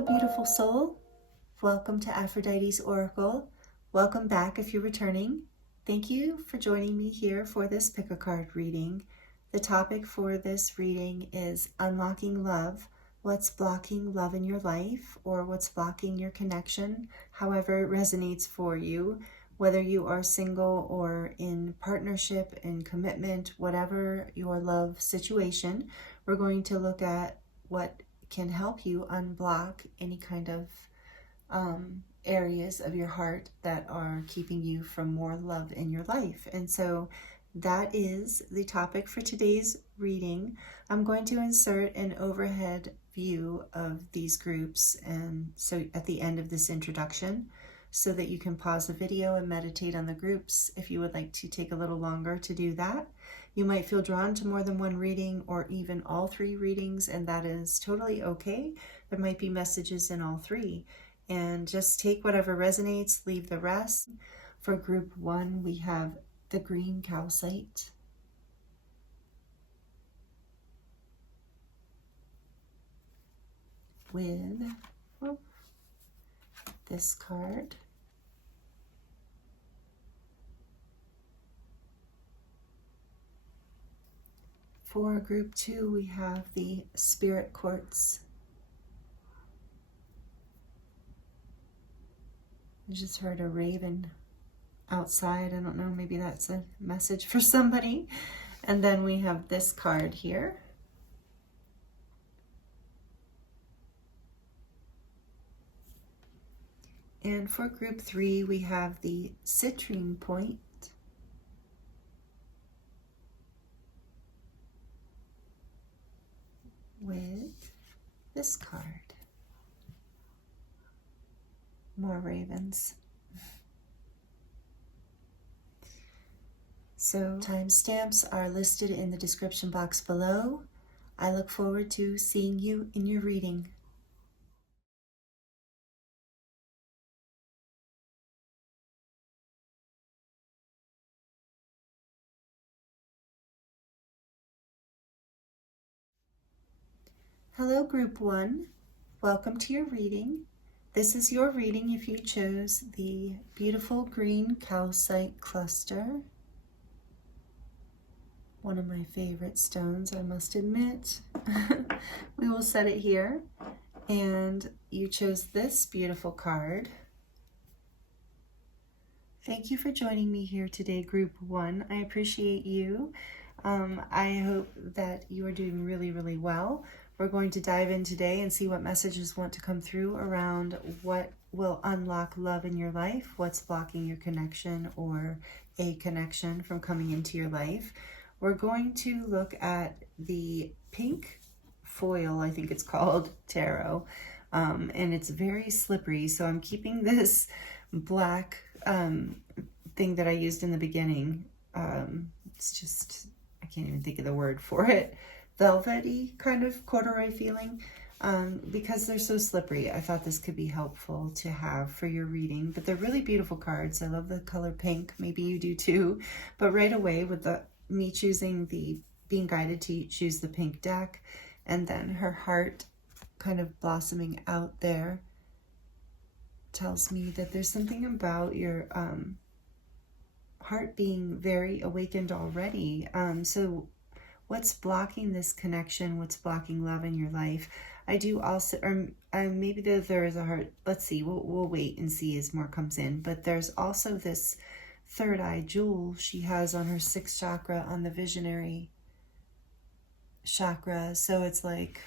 Hello, beautiful soul. Welcome to Aphrodite's Oracle. Welcome back if you're returning. Thank you for joining me here for this pick a card reading. The topic for this reading is unlocking love. What's blocking love in your life, or what's blocking your connection, however it resonates for you, whether you are single or in partnership, in commitment, whatever your love situation. We're going to look at what can help you unblock any kind of areas of your heart that are keeping you from more love in your life. And so that is the topic for today's reading. I'm going to insert an overhead view of these groups, and so at the end of this introduction, so that you can pause the video and meditate on the groups if you would like to take a little longer to do that. You might feel drawn to more than one reading or even all three readings, and that is totally okay. There might be messages in all three, and just take whatever resonates, leave the rest. For group one, we have the green calcite, with this card. For group two, we have the spirit quartz. I just heard a raven outside. I don't know, maybe that's a message for somebody. And then we have this card here. And for group three, we have the citrine point. With this card. More ravens. So timestamps are listed in the description box below. I look forward to seeing you in your reading. Hello, group one. Welcome to your reading. This is your reading if you chose the beautiful green calcite cluster. One of my favorite stones, I must admit. We will set it here. And you chose this beautiful card. Thank you for joining me here today, group one. I appreciate you. I hope that you are doing really, really well. We're going to dive in today and see what messages want to come through around what will unlock love in your life, what's blocking your connection or a connection from coming into your life. We're going to look at the pink foil, I think it's called, tarot, and it's very slippery. So I'm keeping this black thing that I used in the beginning. It's just, I can't even think of the word for it. Velvety kind of corduroy feeling, because they're so slippery. I thought this could be helpful to have for your reading, but they're really beautiful cards. I love the color pink. Maybe you do too. But right away with me choosing being guided to choose the pink deck, and then her heart kind of blossoming out there, tells me that there's something about your heart being very awakened already. So what's blocking this connection? What's blocking love in your life? I do also, or maybe there is a heart. Let's see. We'll wait and see as more comes in. But there's also this third eye jewel she has on her sixth chakra, on the visionary chakra. So it's like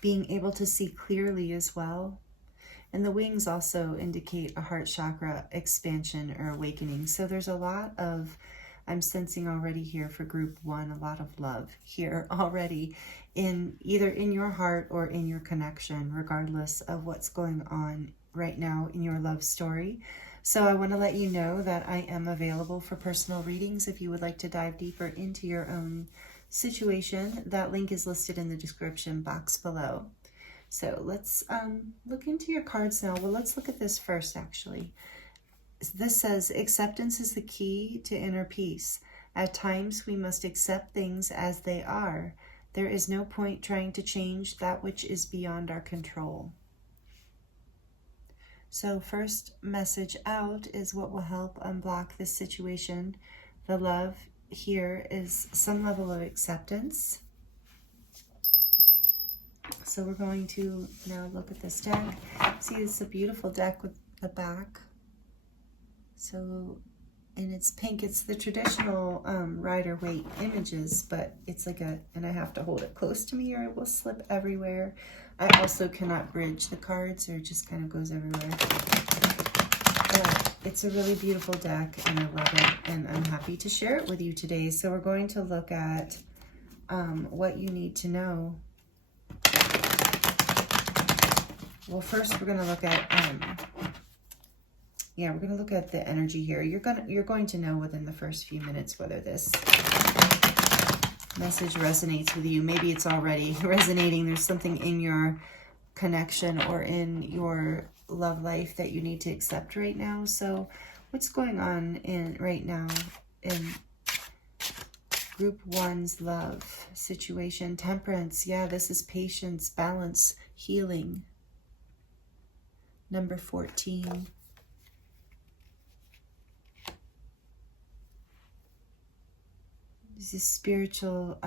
being able to see clearly as well. And the wings also indicate a heart chakra expansion or awakening. So there's a lot of, I'm sensing already here for group one, a lot of love here already, in either in your heart or in your connection, regardless of what's going on right now in your love story. So I want to let you know that I am available for personal readings if you would like to dive deeper into your own situation. That link is listed in the description box below. So let's look into your cards now. Well, let's look at this first, actually. This says, acceptance is the key to inner peace. At times, we must accept things as they are. There is no point trying to change that which is beyond our control. So first message out is what will help unblock this situation. The love here is some level of acceptance. So we're going to now look at this deck. See, it's a beautiful deck with the back. So, and it's pink. It's the traditional Rider-Waite images, but it's like and I have to hold it close to me or it will slip everywhere. I also cannot bridge the cards, or it just kind of goes everywhere. But it's a really beautiful deck and I love it, and I'm happy to share it with you today. So we're going to look at what you need to know. Well, first we're going to look at we're going to look at the energy here. You're going to know within the first few minutes whether this message resonates with you. Maybe it's already resonating. There's something in your connection or in your love life that you need to accept right now. So what's going on right now in group 1's love situation? Temperance. Yeah, this is patience, balance, healing. Number 14. This is spiritual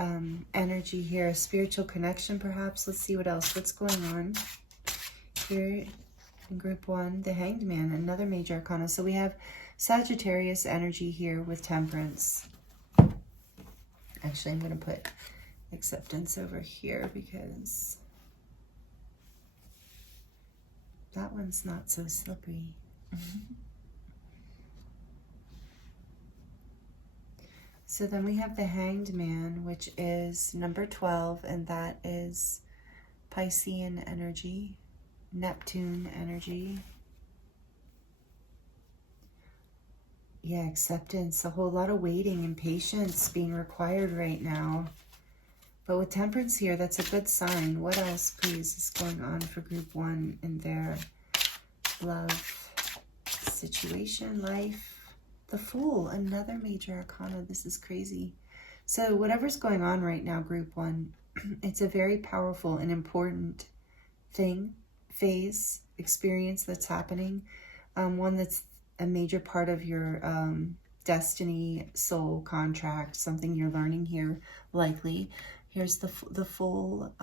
energy here, spiritual connection perhaps. Let's see what else. What's going on here in group 1? The Hanged Man, another major arcana. So we have Sagittarius energy here with temperance. Actually, I'm going to put acceptance over here because that one's not so slippery. So then we have the Hanged Man, which is number 12, and that is Piscean energy, Neptune energy. Yeah, acceptance, a whole lot of waiting and patience being required right now. But with temperance here, that's a good sign. What else, please, is going on for group 1 in their love situation, life? The Fool, another major arcana. This is crazy. So whatever's going on right now, group 1, it's a very powerful and important thing, phase, experience that's happening. One that's a major part of your destiny, soul contract, something you're learning here, likely. Here's the Fool,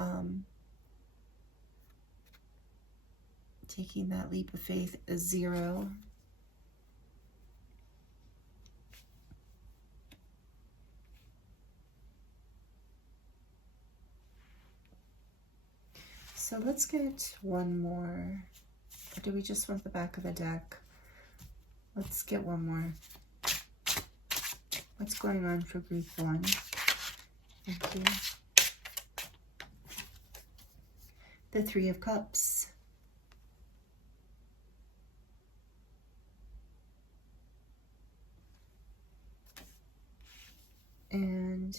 taking that leap of faith, a 0. So let's get one more. Or do we just want the back of the deck? Let's get one more. What's going on for group 1? Thank you. The 3 of Cups. And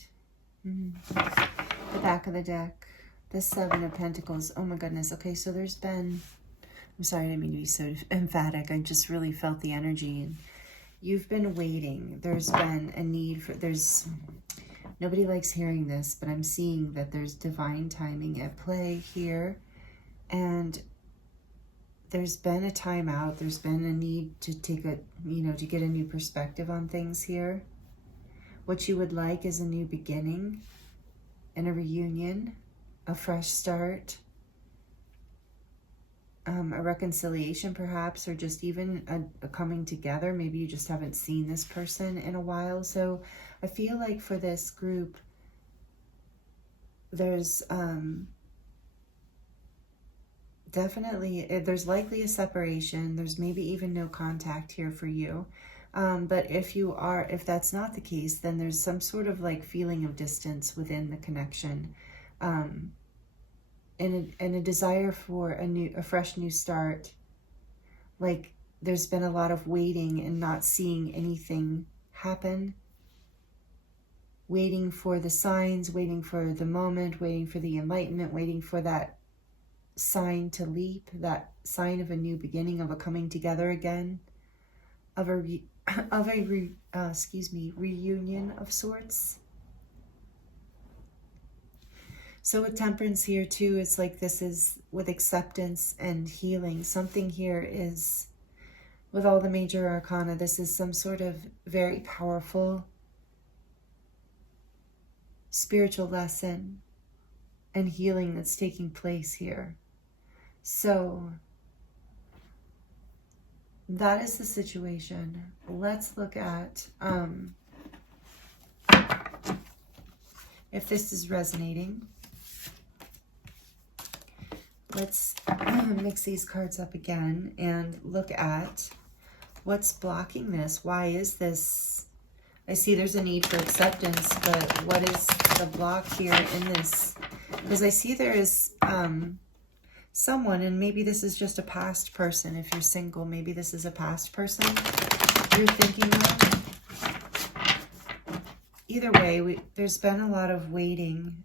the back of the deck. The 7 of Pentacles. Oh my goodness. Okay, so there's been, I'm sorry, I didn't mean to be so emphatic. I just really felt the energy. And you've been waiting. There's been a need for, nobody likes hearing this, but I'm seeing that there's divine timing at play here. And there's been a timeout. There's been a need to take to get a new perspective on things here. What you would like is a new beginning and a reunion. A fresh start, a reconciliation perhaps, or just even a coming together. Maybe you just haven't seen this person in a while. So I feel like for this group, there's there's likely a separation. There's maybe even no contact here for you. But if that's not the case, then there's some sort of like feeling of distance within the connection. And a desire for a fresh new start. Like there's been a lot of waiting and not seeing anything happen. Waiting for the signs, waiting for the moment, waiting for the enlightenment, waiting for that sign to leap, that sign of a new beginning, of a coming together again, of a reunion of sorts. So with temperance here too, it's like this is with acceptance and healing. Something here is, with all the major arcana, this is some sort of very powerful spiritual lesson and healing that's taking place here. So that is the situation. Let's look at if this is resonating. Let's mix these cards up again and look at what's blocking this. Why is this? I see there's a need for acceptance, but what is the block here in this? Because I see there is someone, and maybe this is just a past person. If you're single, maybe this is a past person you're thinking of. Either way, there's been a lot of waiting.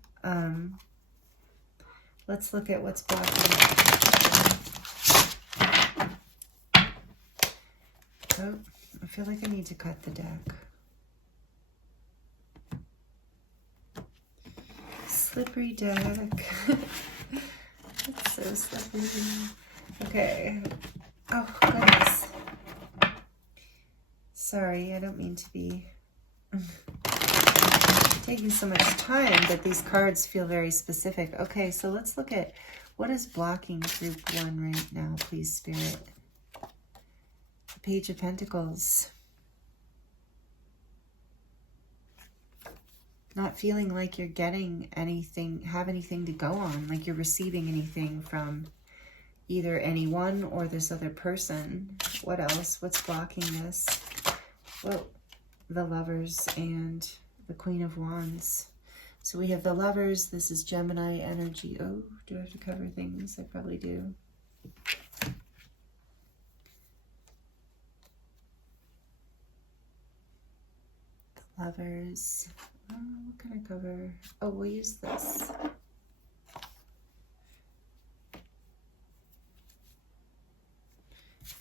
Let's look at what's blocking it. Oh, I feel like I need to cut the deck. Slippery deck. It's so slippery. Okay. Oh, goodness. Sorry, I don't mean to be taking so much time, but these cards feel very specific. Okay, so let's look at what is blocking group 1 right now, please, Spirit. The Page of Pentacles. Not feeling like you're getting anything, have anything to go on, like you're receiving anything from either anyone or this other person. What else? What's blocking this? Well, the Lovers and the Queen of Wands. So we have the Lovers. This is Gemini energy. Oh, do I have to cover things? I probably do. The Lovers. Oh, what can I cover? Oh, we'll use this.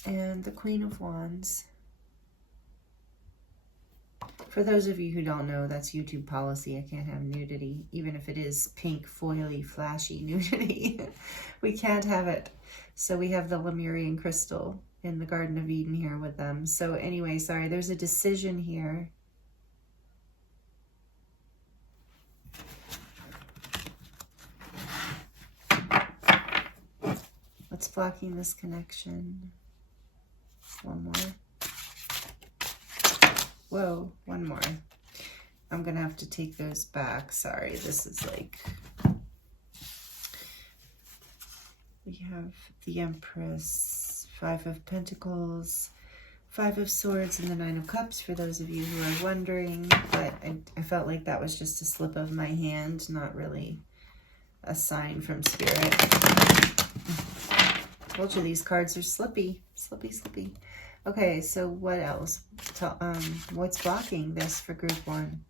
And the Queen of Wands. For those of you who don't know, that's YouTube policy. I can't have nudity, even if it is pink, foily, flashy nudity. We can't have it. So we have the Lemurian crystal in the Garden of Eden here with them. So anyway, sorry, there's a decision here. What's blocking this connection? One more. Whoa, one more. I'm gonna have to take those back. Sorry, this is like, we have the Empress, 5 of Pentacles, 5 of Swords, and the 9 of Cups, for those of you who are wondering. But I felt like that was just a slip of my hand, not really a sign from Spirit. Told you these cards are slippy, slippy, slippy. Okay, so what else? What's blocking this for group 1?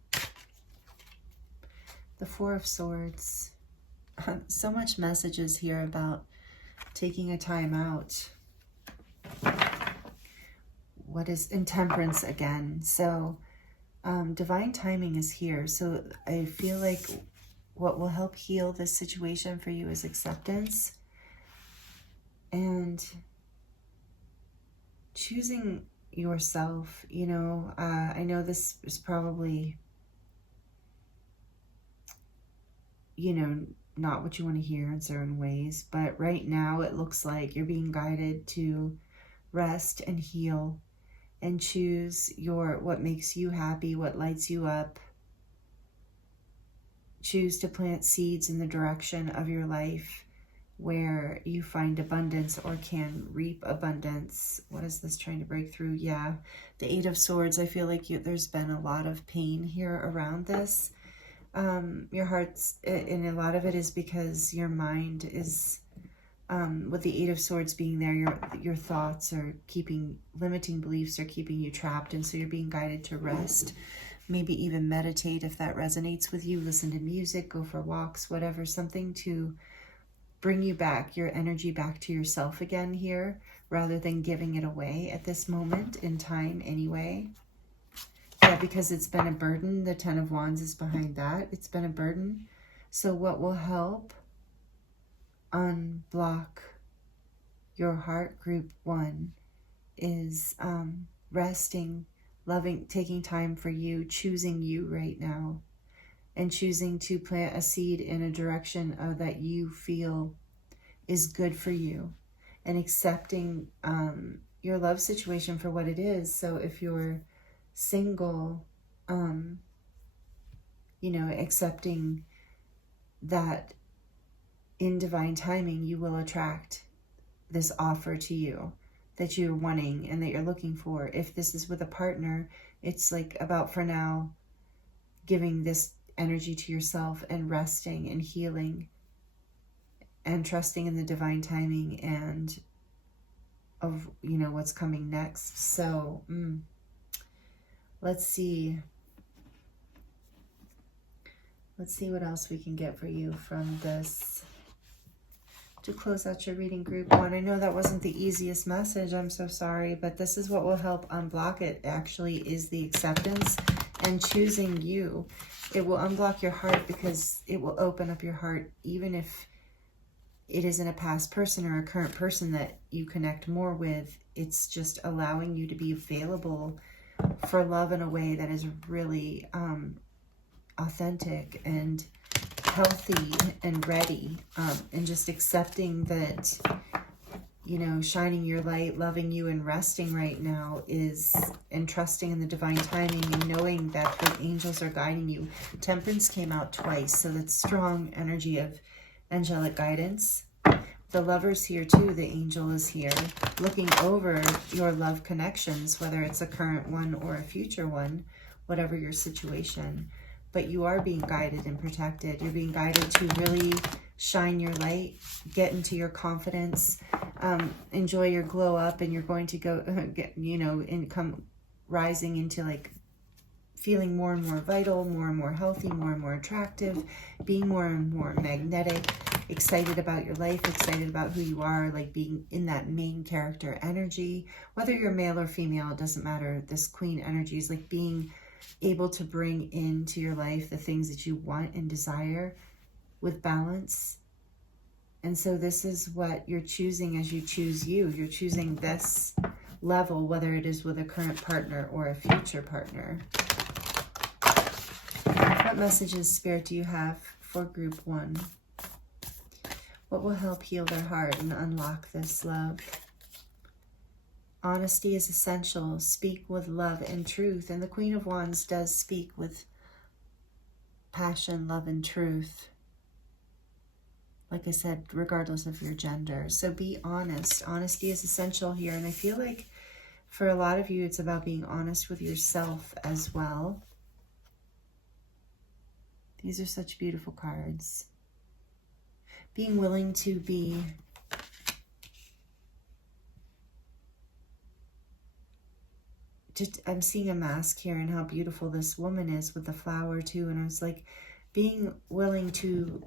The 4 of Swords. So much messages here about taking a time out. What is intemperance again? So divine timing is here. So I feel like what will help heal this situation for you is acceptance and choosing yourself. You know, I know this is probably, you know, not what you want to hear in certain ways, but right now it looks like you're being guided to rest and heal and choose what makes you happy, what lights you up. Choose to plant seeds in the direction of your life where you find abundance or can reap abundance. What is this trying to break through? Yeah, the 8 of Swords. I feel like there's been a lot of pain here around this. Your heart's, and a lot of it is because your mind is, with the 8 of Swords being there, your thoughts are limiting beliefs are keeping you trapped, and so you're being guided to rest. Maybe even meditate if that resonates with you. Listen to music, go for walks, whatever, something to bring you back, your energy back to yourself again here, rather than giving it away at this moment in time anyway. Yeah, because it's been a burden. The 10 of Wands is behind that. It's been a burden. So what will help unblock your heart, group 1, is resting, loving, taking time for you, choosing you right now, and choosing to plant a seed in a direction that you feel is good for you, and accepting your love situation for what it is. So if you're single, you know, accepting that in divine timing, you will attract this offer to you that you're wanting and that you're looking for. If this is with a partner, it's like about, for now, giving this energy to yourself and resting and healing and trusting in the divine timing and of, you know, what's coming next. So let's see what else we can get for you from this to close out your reading, group 1. I know that wasn't the easiest message. I'm so sorry, but this is what will help unblock it, actually, is the acceptance and choosing you. It will unblock your heart because it will open up your heart, even if it isn't a past person or a current person that you connect more with. It's just allowing you to be available for love in a way that is really authentic and healthy and ready, and just accepting that, you know, shining your light, loving you, and resting right now is, and trusting in the divine timing and knowing that the angels are guiding you. Temperance came out twice, so that's strong energy of angelic guidance. The Lover's here too. The angel is here looking over your love connections, whether it's a current one or a future one, whatever your situation. But you are being guided and protected. You're being guided to really shine your light, get into your confidence, enjoy your glow up, and you're going to go, get, you know, come rising into like feeling more and more vital, more and more healthy, more and more attractive, being more and more magnetic, excited about your life, excited about who you are, like being in that main character energy. Whether you're male or female, it doesn't matter. This queen energy is like being able to bring into your life the things that you want and desire with balance. And so this is what you're choosing as you choose you. You're choosing this level, whether it is with a current partner or a future partner. What messages, Spirit, do you have for group 1? What will help heal their heart and unlock this love? Honesty is essential. Speak with love and truth. And the Queen of Wands does speak with passion, love, and truth. Like I said, regardless of your gender. So be honest. Honesty is essential here. And I feel like for a lot of you, it's about being honest with yourself as well. These are such beautiful cards. Being willing to be I'm seeing a mask here and how beautiful this woman is with the flower too. And I was like, being willing to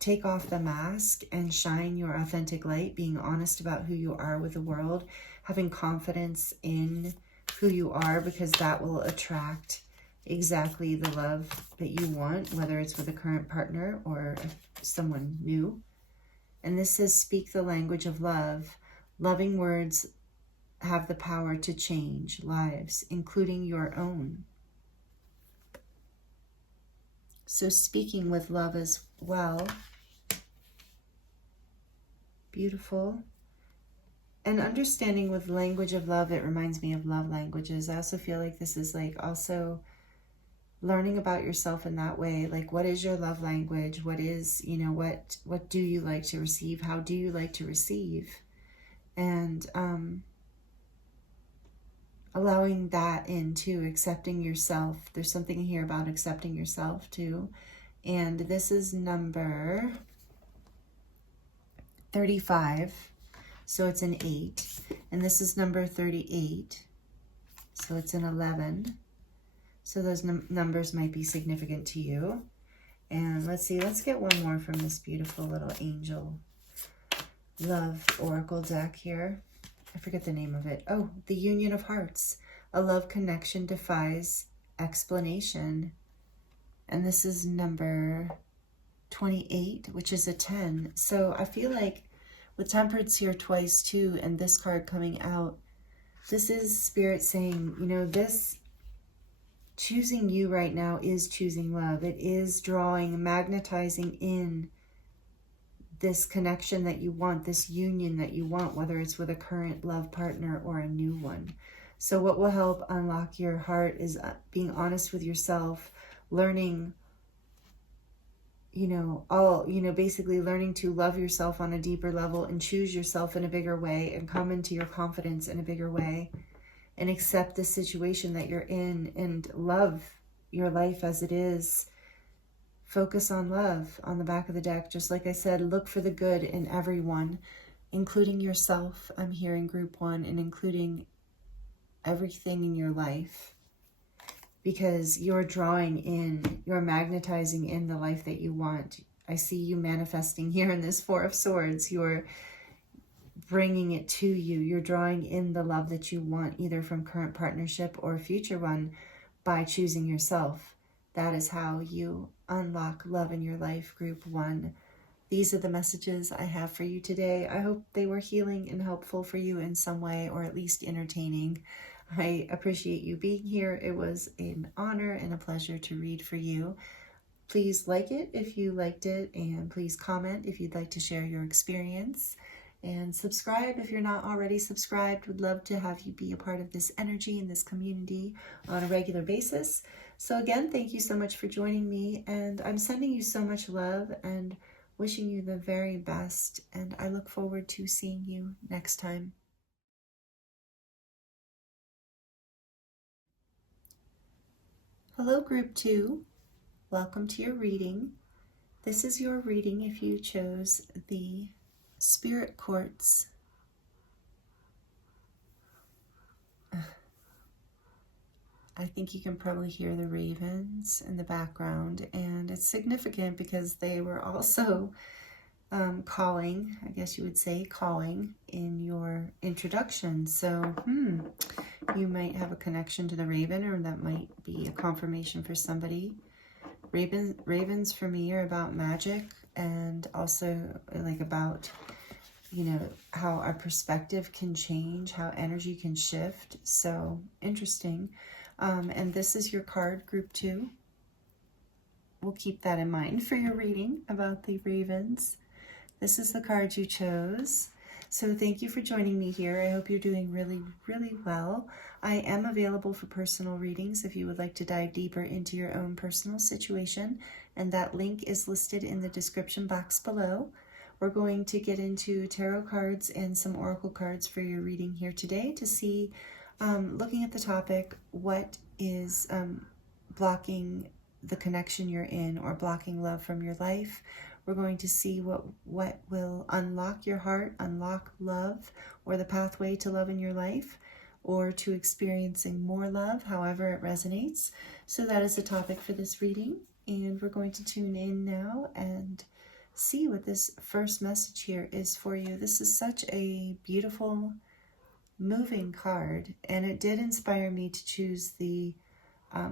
take off the mask and shine your authentic light, being honest about who you are with the world, having confidence in who you are, because that will attract exactly the love that you want, whether it's with a current partner or someone new. And this says, speak the language of love. Loving words have the power to change lives, including your own. So speaking with love as well. Beautiful. And understanding with language of love, it reminds me of love languages. I also feel like this is like also learning about yourself in that way. Like, what is your love language? What is, you know, what do you like to receive? How do you like to receive? And allowing that into accepting yourself. There's something here about accepting yourself too. And this is number 35. So it's an 8. And this is number 38. So it's an 11. So those numbers might be significant to you. And let's see, let's get one more from this beautiful little angel love oracle deck here. I forget the name of it. Oh, the Union of Hearts. A love connection defies explanation. And this is number 28, which is a 10. So I feel like with Temperance here twice too, and this card coming out, this is Spirit saying, you know, this choosing you right now is choosing love. It is drawing, magnetizing in this connection that you want, this union that you want, whether it's with a current love partner or a new one. So what will help unlock your heart is being honest with yourself, learning, basically learning to love yourself on a deeper level and choose yourself in a bigger way and come into your confidence in a bigger way and accept the situation that you're in and love your life as it is. Focus on love on the back of the deck. Just like I said, look for the good in everyone, including yourself. I'm here in group 1, and including everything in your life, because you're drawing in, you're magnetizing in the life that you want. I see you manifesting here in this 4 of Swords. You're bringing it to you. You're drawing in the love that you want, either from current partnership or a future one, by choosing yourself. That is how you unlock love in your life, group 1. These are the messages I have for you today. I hope they were healing and helpful for you in some way, or at least entertaining. I appreciate you being here. It was an honor and a pleasure to read for you. Please like it if you liked it, and please comment if you'd like to share your experience. And subscribe if you're not already subscribed. Would love to have you be a part of this energy and this community on a regular basis. So again, thank you so much for joining me, and I'm sending you so much love and wishing you the very best, and I look forward to seeing you next time. Hello, group 2. Welcome to your reading. This is your reading if you chose the Spirit Quartz. I think you can probably hear the ravens in the background, and it's significant because they were also calling, I guess you would say, calling in your introduction. So you might have a connection to the raven, or that might be a confirmation for somebody. Ravens for me are about magic, and also like about, you know, how our perspective can change, how energy can shift. So interesting. And this is your card, group 2. We'll keep that in mind for your reading about the ravens. This is the card you chose. So thank you for joining me here. I hope you're doing really, really well. I am available for personal readings if you would like to dive deeper into your own personal situation, and that link is listed in the description box below. We're going to get into tarot cards and some oracle cards for your reading here today to see, looking at the topic, what is blocking the connection you're in or blocking love from your life. We're going to see what will unlock your heart, unlock love, or the pathway to love in your life, or to experiencing more love, however it resonates. So that is the topic for this reading, and we're going to tune in now and see what this first message here is for you. This is such a beautiful, moving card, and it did inspire me to choose the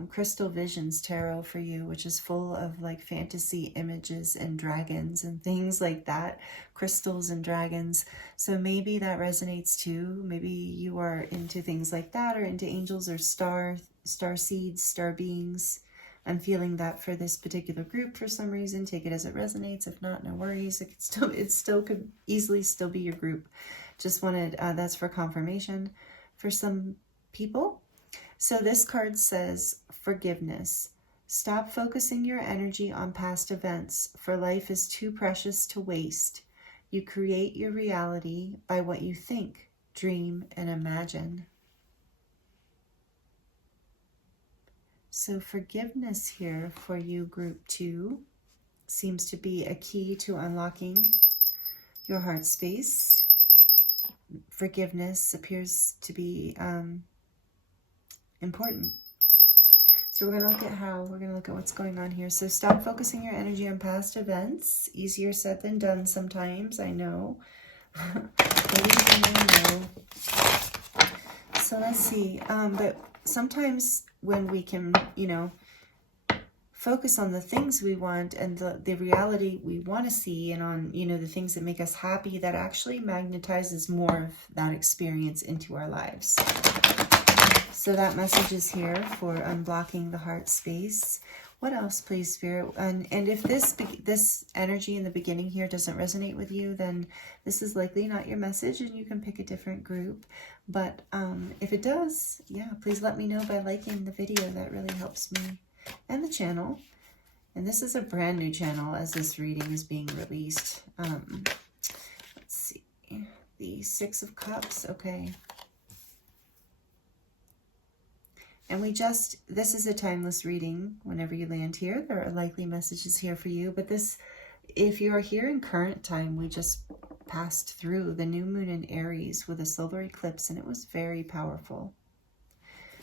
Crystal Visions Tarot for you, which is full of like fantasy images and dragons and things like that, crystals and dragons. So maybe that resonates too. Maybe you are into things like that, or into angels or star seeds, star beings. I'm feeling that for this particular group for some reason. Take it as it resonates. If not, no worries. It still could easily still be your group. Just wanted, that's for confirmation for some people. So this card says forgiveness. Stop focusing your energy on past events, for life is too precious to waste. You create your reality by what you think, dream, and imagine. So forgiveness here for you, group 2, seems to be a key to unlocking your heart space. Forgiveness appears to be important. So we're going to look at what's going on here. So stop focusing your energy on past events. Easier said than done sometimes, I know. So let's see. But sometimes when we can, focus on the things we want and the reality we want to see, and on, you know, the things that make us happy, that actually magnetizes more of that experience into our lives. So that message is here for unblocking the heart space. What else, please, Spirit? And if this energy in the beginning here doesn't resonate with you, then this is likely not your message, and you can pick a different group. But if it does, yeah, please let me know by liking the video. That really helps me and the channel. And this is a brand new channel as this reading is being released. Let's see. The Six of Cups. Okay. And this is a timeless reading. Whenever you land here, there are likely messages here for you. But this, if you are here in current time, we just passed through the new moon in Aries with a solar eclipse, and it was very powerful.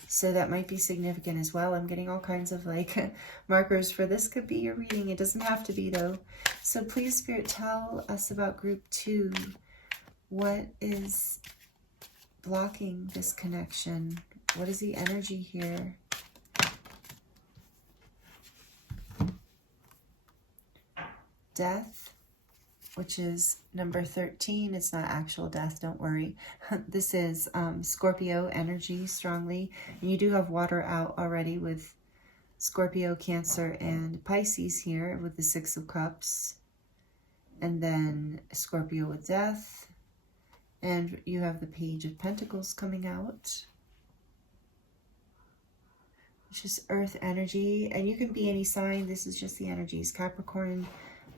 So that might be significant as well. I'm getting all kinds of like markers for this could be your reading. It doesn't have to be though. So please, Spirit, tell us about group 2. What is blocking this connection? What is the energy here? Death, which is number 13. It's not actual death, don't worry. This is Scorpio energy strongly. And you do have water out already with Scorpio, Cancer, and Pisces here with the Six of Cups. And then Scorpio with death. And you have the Page of Pentacles coming out, which is earth energy. And you can be any sign. This is just the energies. Capricorn,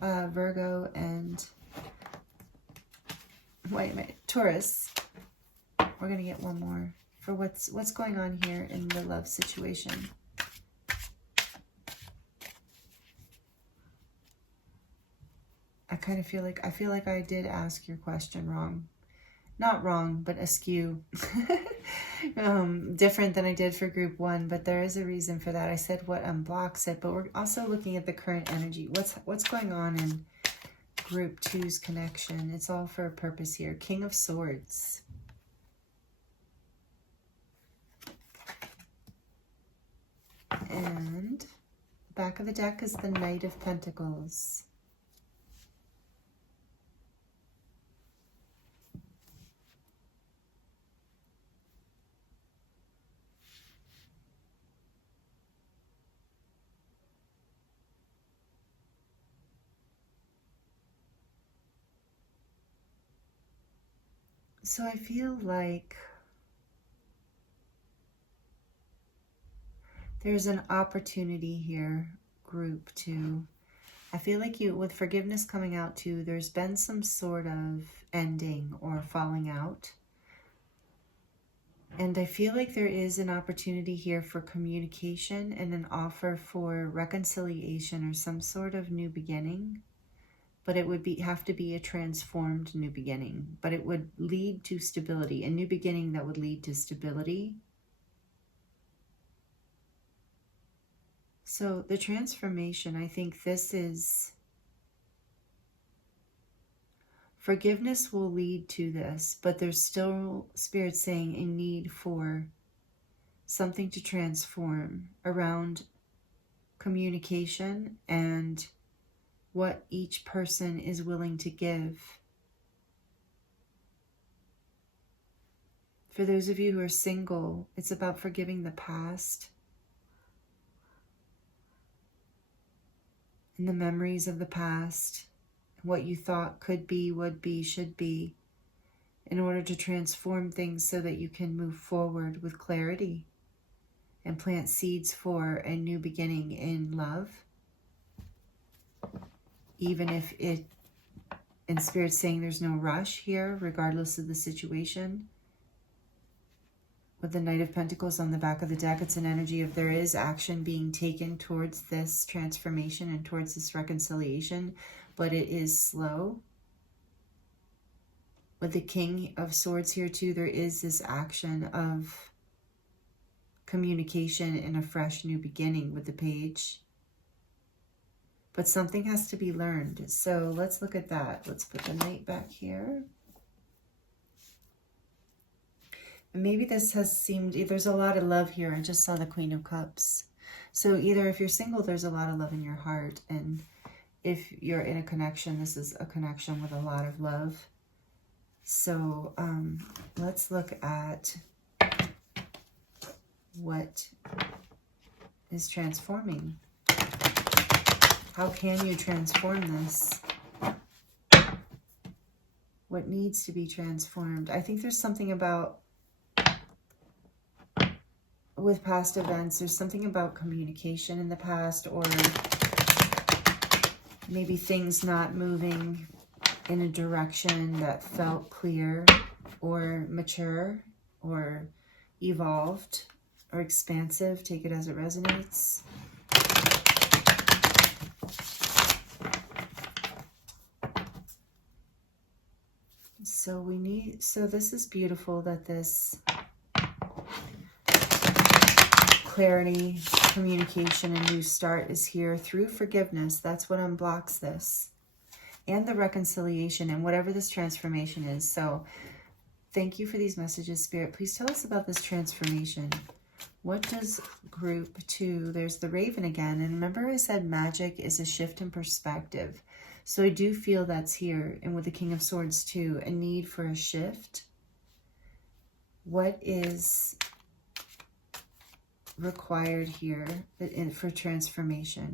Virgo, and wait a minute, Taurus. We're going to get one more for what's going on here in the love situation. I kind of feel like I did ask your question wrong. Not wrong, but askew. Different than I did for group 1, but there is a reason for that. I said what unblocks it, but we're also looking at the current energy. What's going on in group 2's connection? It's all for a purpose here. King of Swords. And back of the deck is the Knight of Pentacles. So I feel like there's an opportunity here, group 2. I feel like with forgiveness coming out too, there's been some sort of ending or falling out. And I feel like there is an opportunity here for communication and an offer for reconciliation or some sort of new beginning. But it would have to be a transformed new beginning. But it would lead to stability. A new beginning that would lead to stability. So the transformation, I think this is... Forgiveness will lead to this, but there's still, Spirit saying, a need for something to transform around communication and what each person is willing to give. For those of you who are single, it's about forgiving the past and the memories of the past, what you thought could be, would be, should be, in order to transform things so that you can move forward with clarity and plant seeds for a new beginning in love. Even if it, in Spirit saying there's no rush here, regardless of the situation. With the Knight of Pentacles on the back of the deck, it's an energy of there is action being taken towards this transformation and towards this reconciliation, but it is slow. With the King of Swords here too, there is this action of communication and a fresh new beginning with the Page. But something has to be learned. So let's look at that. Let's put the Knight back here. And maybe this has seemed, there's a lot of love here. I just saw the Queen of Cups. So either if you're single, there's a lot of love in your heart. And if you're in a connection, this is a connection with a lot of love. So let's look at what is transforming. How can you transform this? What needs to be transformed? I think there's something about, with past events, there's something about communication in the past, or maybe things not moving in a direction that felt clear or mature or evolved or expansive. Take it as it resonates. So this is beautiful that this clarity, communication, and new start is here through forgiveness. That's what unblocks this. And the reconciliation and whatever this transformation is. So thank you for these messages, Spirit. Please tell us about this transformation. What does group 2, there's the Raven again. And remember I said magic is a shift in perspective. So I do feel that's here. And with the King of Swords too, a need for a shift. What is required here for transformation?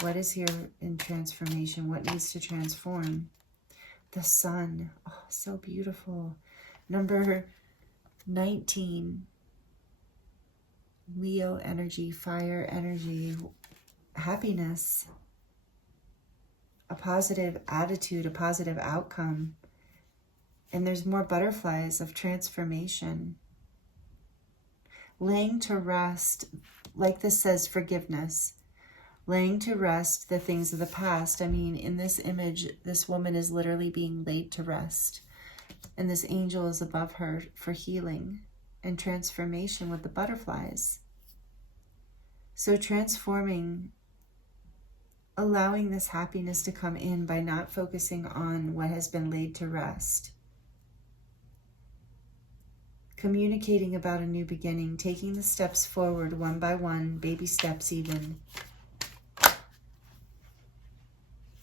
What is here in transformation? What needs to transform? The Sun. Oh, so beautiful. Number 19. Leo energy, fire energy, happiness, a positive attitude, a positive outcome. And there's more butterflies of transformation. Laying to rest, like this says, forgiveness. Laying to rest the things of the past. I mean, in this image, this woman is literally being laid to rest. And this angel is above her for healing and transformation with the butterflies. So transforming, allowing this happiness to come in by not focusing on what has been laid to rest. Communicating about a new beginning, taking the steps forward one by one, baby steps even.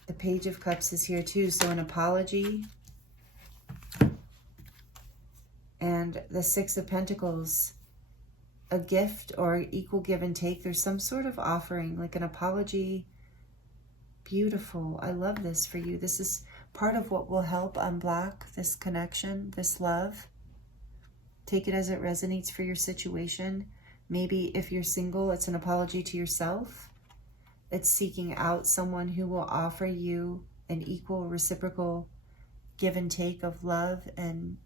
The Page of Cups is here too, so an apology. And the Six of Pentacles, a gift or equal give and take. There's some sort of offering, like an apology. Beautiful. I love this for you. This is part of what will help unblock this connection, this love. Take it as it resonates for your situation. Maybe if you're single, it's an apology to yourself. It's seeking out someone who will offer you an equal, reciprocal give and take of love and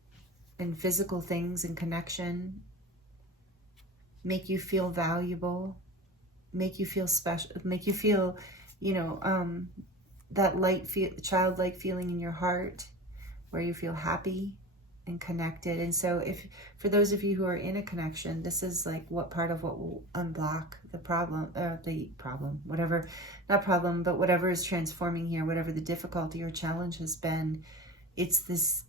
physical things and connection. Make you feel valuable. Make you feel special. Make you feel, that childlike feeling in your heart where you feel happy and connected. And so for those of you who are in a connection, this is like what will unblock the problem, whatever, not problem, but whatever is transforming here, whatever the difficulty or challenge has been. It's this,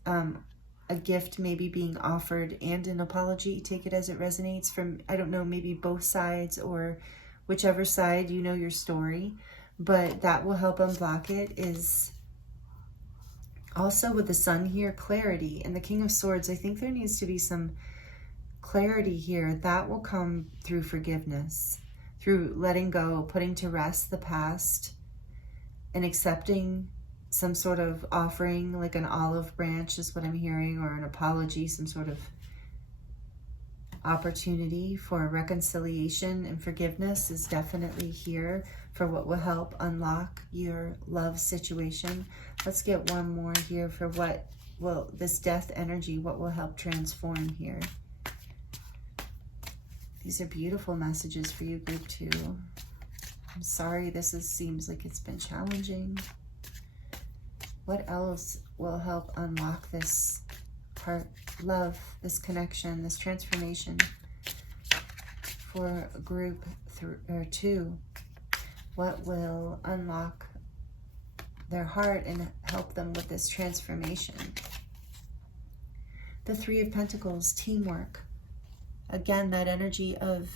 a gift maybe being offered and an apology. Take it as it resonates from, I don't know, maybe both sides or whichever side, your story, but that will help unblock it. Is also with the Sun here, clarity, and the King of Swords. I think there needs to be some clarity here that will come through forgiveness, through letting go, putting to rest the past and accepting some sort of offering, like an olive branch is what I'm hearing, or an apology, some sort of opportunity for reconciliation and forgiveness is definitely here for what will help unlock your love situation. Let's get one more here for what will, this death energy, what will help transform here. These are beautiful messages for you, group 2. I'm sorry seems like it's been challenging. What else will help unlock this part, love, this connection, this transformation for group 2? What will unlock their heart and help them with this transformation? The Three of Pentacles, teamwork. Again, that energy of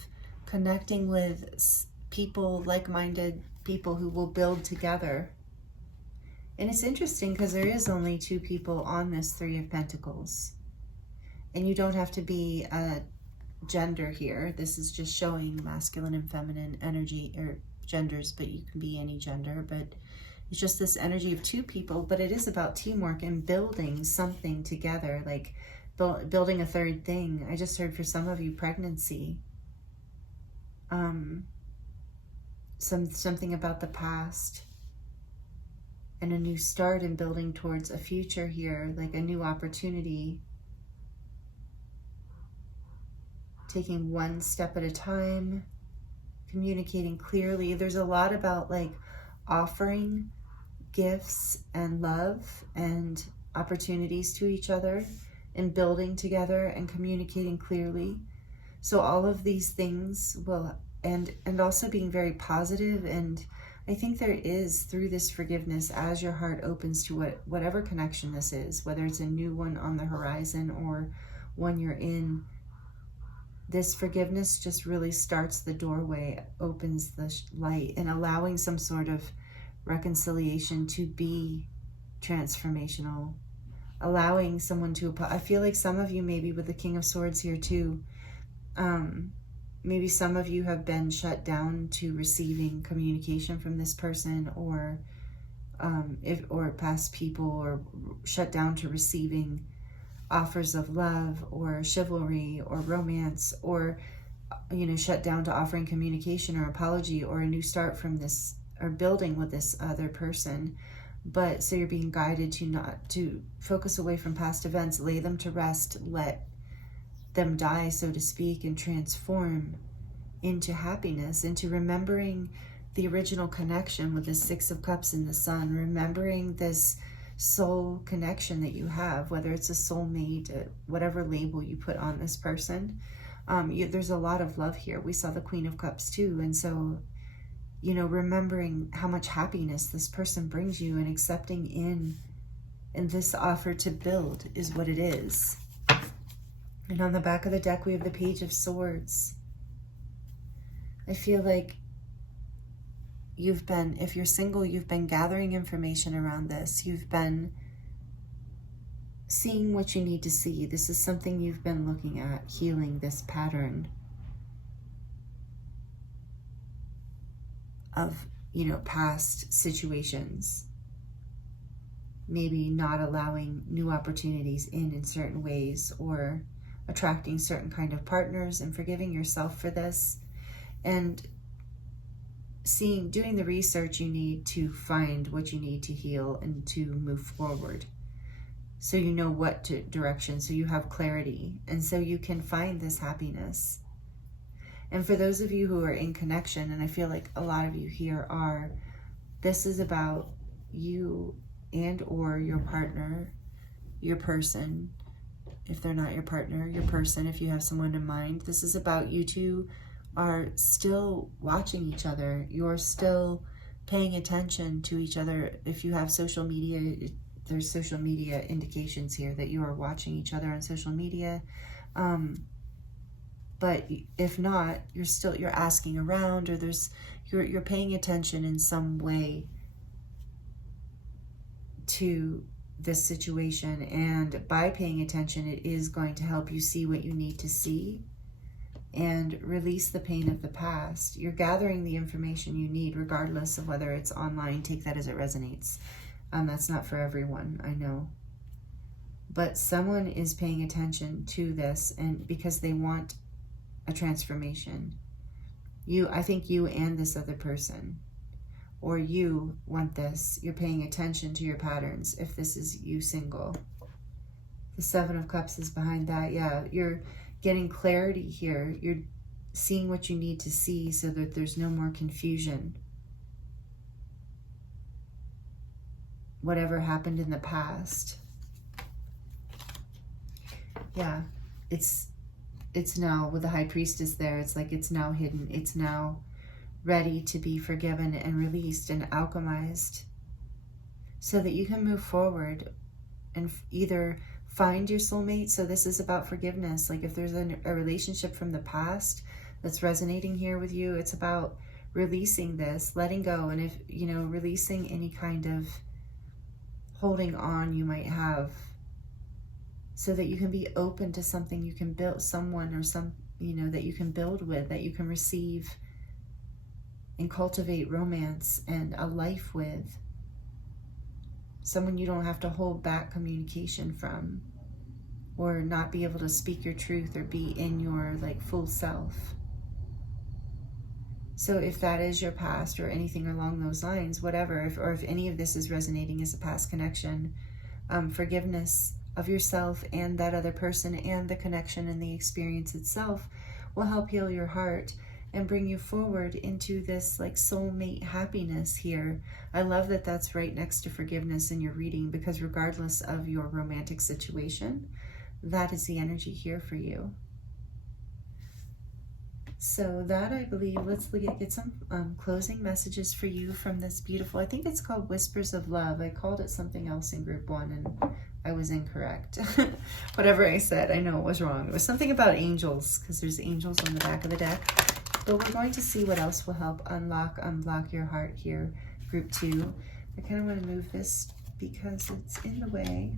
connecting with people, like-minded people who will build together. And it's interesting because there is only 2 people on this Three of Pentacles. And you don't have to be a gender here. This is just showing masculine and feminine energy or genders, but you can be any gender. But it's just this energy of 2 people, but it is about teamwork and building something together, like building a third thing. I just heard for some of you pregnancy. Something about the past. And a new start and building towards a future here, like a new opportunity. Taking one step at a time, communicating clearly. There's a lot about like offering gifts and love and opportunities to each other and building together and communicating clearly. So all of these things will, and also being very positive. And I think there is, through this forgiveness, as your heart opens to whatever connection this is, whether it's a new one on the horizon or one you're in, this forgiveness just really starts the doorway, opens the light, and allowing some sort of reconciliation to be transformational. Allowing someone to, I feel like some of you, maybe with the King of Swords here too, maybe some of you have been shut down to receiving communication from this person, or past people, or shut down to receiving offers of love or chivalry or romance, or shut down to offering communication or apology or a new start from this, or building with this other person. But so you're being guided to not to focus away from past events, lay them to rest, let them die, so to speak, and transform into happiness, into remembering the original connection with the Six of Cups and the Sun, remembering this soul connection that you have, whether it's a soulmate, whatever label you put on this person. There's a lot of love here. We saw the Queen of Cups too. And so, remembering how much happiness this person brings you and accepting in this offer to build is what it is. And on the back of the deck, we have the Page of Swords. I feel like if you're single, you've been gathering information around this. You've been seeing what you need to see. This is something you've been looking at, healing this pattern of, past situations. Maybe not allowing new opportunities in certain ways, or attracting certain kind of partners, and forgiving yourself for this. And doing the research you need to find what you need to heal and to move forward. So you know what direction, so you have clarity, and so you can find this happiness. And for those of you who are in connection, and I feel like a lot of you here are, this is about you and or your partner, your person, if they're not your partner, your person, if you have someone in mind. This is about you two are still watching each other. You're still paying attention to each other. If you have social media, there's social media indications here that you are watching each other on social media. But if not, you're asking around, or you're paying attention in some way to this situation. And by paying attention, it is going to help you see what you need to see and release the pain of the past. You're gathering the information you need, regardless of whether it's online. Take that as it resonates. That's not for everyone, I know. But someone is paying attention to this, and because they want a transformation. I think you and this other person, or you want this. You're paying attention to your patterns if this is you single. The Seven of Cups is behind that. Yeah, you're getting clarity here. You're seeing what you need to see so that there's no more confusion. Whatever happened in the past. Yeah, it's now, with the High Priestess there, it's like it's now hidden. It's now ready to be forgiven and released and alchemized, so that you can move forward and either find your soulmate. So this is about forgiveness. Like if there's a relationship from the past that's resonating here with you. It's about releasing this, letting go, and if, you know, releasing any kind of holding on you might have, so that you can be open to something you can build, someone or some, you know, that you can build with, that you can receive and cultivate romance and a life with. Someone you don't have to hold back communication from, or not be able to speak your truth or be in your like full self. So if that is your past or anything along those lines, whatever, or if any of this is resonating as a past connection, forgiveness of yourself and that other person and the connection and the experience itself will help heal your heart and bring you forward into this like soulmate happiness here. I love that that's right next to forgiveness in your reading, because regardless of your romantic situation, that is the energy here for you. So that, I believe, let's get some closing messages for you from this beautiful, I think it's called Whispers of Love. I called it something else in group 1 and I was incorrect. Whatever I said, I know it was wrong. It was something about angels, because there's angels on the back of the deck. But we're going to see what else will help unblock your heart here, group 2. I kind of want to move this because it's in the way.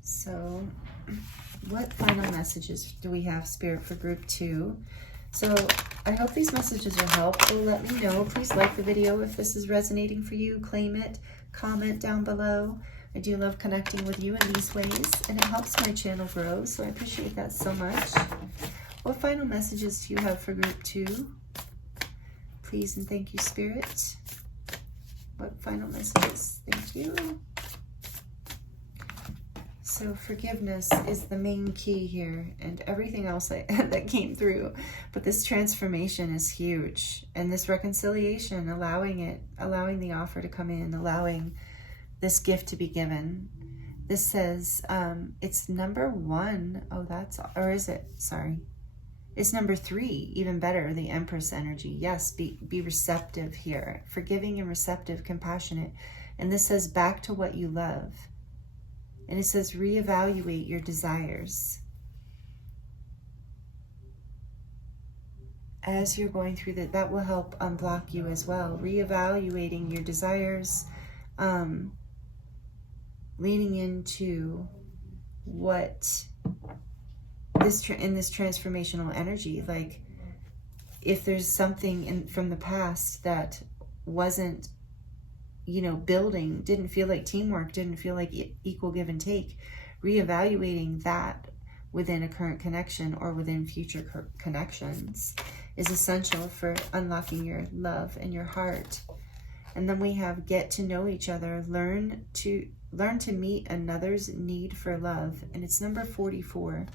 So what final messages do we have, Spirit, for group 2? So I hope these messages will help. Let me know. Please like the video if this is resonating for you. Claim it. Comment down below. I do love connecting with you in these ways, and it helps my channel grow, so I appreciate that so much. What final messages do you have for group 2? Please and thank you, Spirit. What final messages? Thank you. So forgiveness is the main key here, and everything else that came through. But this transformation is huge, and this reconciliation, allowing the offer to come in, allowing this gift to be given. This says it's number 1. Oh, that's, or is it? Sorry. It's number 3, even better, the Empress energy. Yes, be receptive here. Forgiving and receptive, compassionate. And this says back to what you love. And it says reevaluate your desires. As you're going through that will help unblock you as well. Reevaluating your desires, leaning into what in this transformational energy, like if there's something from the past that wasn't, you know, building, didn't feel like teamwork, didn't feel like equal give and take, reevaluating that within a current connection or within future connections is essential for unlocking your love and your heart. And then we have get to know each other, learn to meet another's need for love, and it's number 44.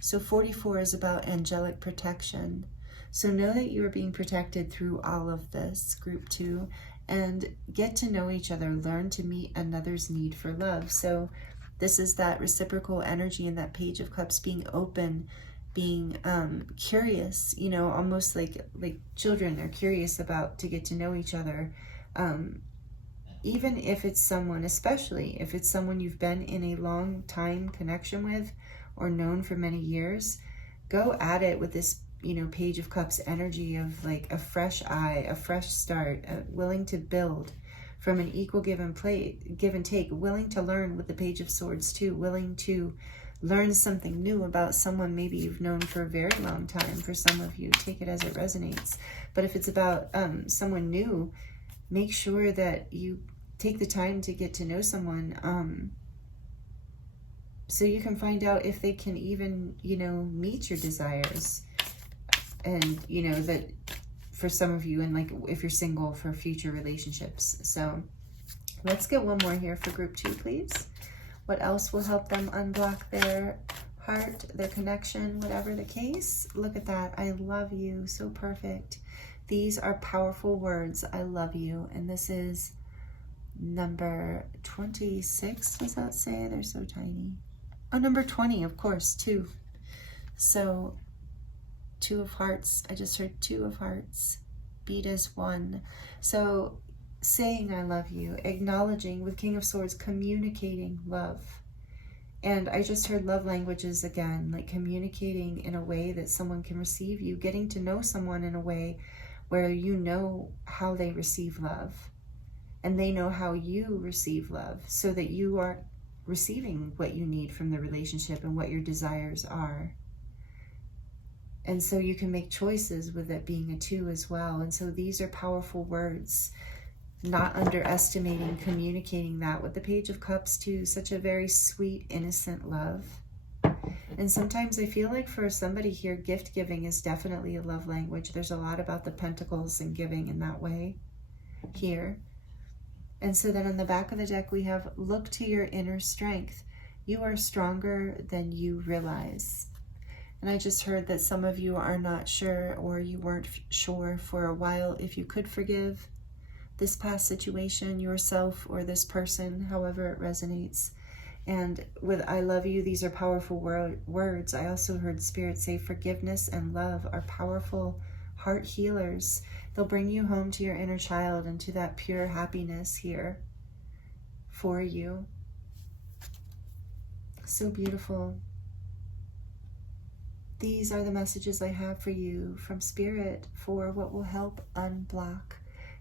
So 44 is about angelic protection. So know that you are being protected through all of this, group 2, and get to know each other, learn to meet another's need for love. So this is that reciprocal energy in that Page of Cups, being open, being curious, you know, almost like children are curious about to get to know each other. Even if it's someone, especially if it's someone you've been in a long time connection with or known for many years, go at it with this, you know, Page of Cups energy of like a fresh eye, a fresh start, willing to build from an equal give and take, willing to learn with the Page of Swords too, willing to learn something new about someone maybe you've known for a very long time. For some of you, take it as it resonates. But if it's about someone new, make sure that you take the time to get to know someone, so you can find out if they can even, you know, meet your desires. And, you know, that for some of you, and like if you're single, for future relationships. So let's get one more here for group 2, please. What else will help them unblock their heart, their connection, whatever the case? Look at that. I love you. So perfect. These are powerful words. I love you. And this is number 26. Does that say? They're so tiny. Oh, number 20, of course, 2. So 2 of Hearts. I just heard 2 of Hearts beat as 1. So saying I love you, acknowledging with King of Swords, communicating love. And I just heard love languages again, like communicating in a way that someone can receive you, getting to know someone in a way where you know how they receive love and they know how you receive love, so that you are receiving what you need from the relationship and what your desires are. And so you can make choices with it being a 2 as well. And so these are powerful words, not underestimating communicating that with the Page of Cups too. Such a very sweet, innocent love. And sometimes I feel like for somebody here, gift giving is definitely a love language. There's a lot about the pentacles and giving in that way here. And so then on the back of the deck, we have look to your inner strength. You are stronger than you realize. And I just heard that some of you are not sure, or you weren't sure for a while, if you could forgive this past situation, yourself, or this person, however it resonates. And with I love you, these are powerful words. I also heard Spirit say forgiveness and love are powerful heart healers. They'll bring you home to your inner child and to that pure happiness here for you. So beautiful. These are the messages I have for you from Spirit for what will help unblock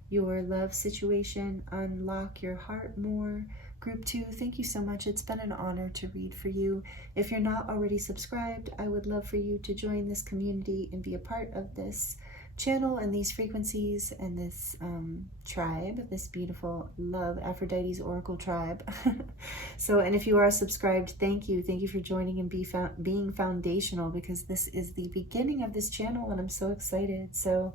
your love situation, unlock your heart more. Group 2, thank you so much. It's been an honor to read for you. If you're not already subscribed, I would love for you to join this community and be a part of this channel and these frequencies and this tribe, this beautiful love Aphrodite's Oracle tribe. And if you are subscribed, thank you for joining and being foundational, because this is the beginning of this channel and I'm so excited. So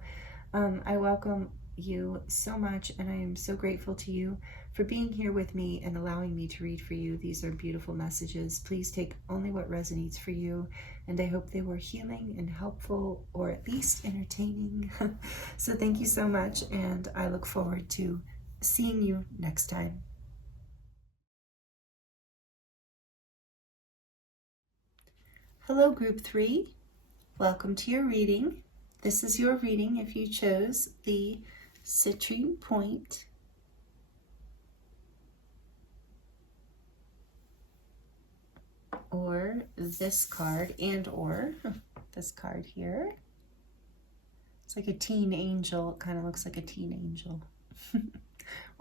I welcome you so much, and I am so grateful to you for being here with me and allowing me to read for you. These are beautiful messages. Please take only what resonates for you, and I hope they were healing and helpful, or at least entertaining. So thank you so much, and I look forward to seeing you next time. Hello, Group 3. Welcome to your reading. This is your reading if you chose the citrine point, or this card, and or this card here. It's like a teen angel. It kind of looks like a teen angel.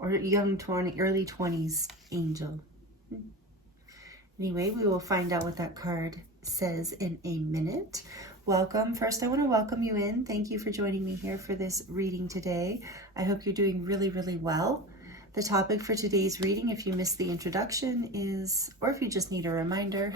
Or young early 20s angel. Anyway, we will find out what that card says in a minute. Welcome. First, I want to welcome you in. Thank you for joining me here for this reading today. I hope you're doing really, really well. The topic for today's reading, if you missed the introduction, is, or if you just need a reminder,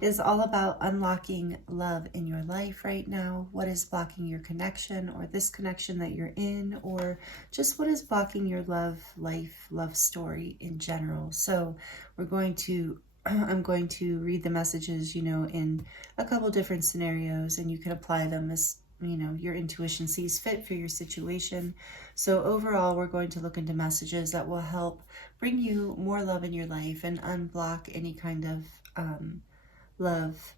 is all about unlocking love in your life right now. What is blocking your connection, or this connection that you're in, or just what is blocking your love life, love story in general. So I'm going to read the messages, in a couple different scenarios, and you can apply them as, your intuition sees fit for your situation. So overall, we're going to look into messages that will help bring you more love in your life and unblock any kind of love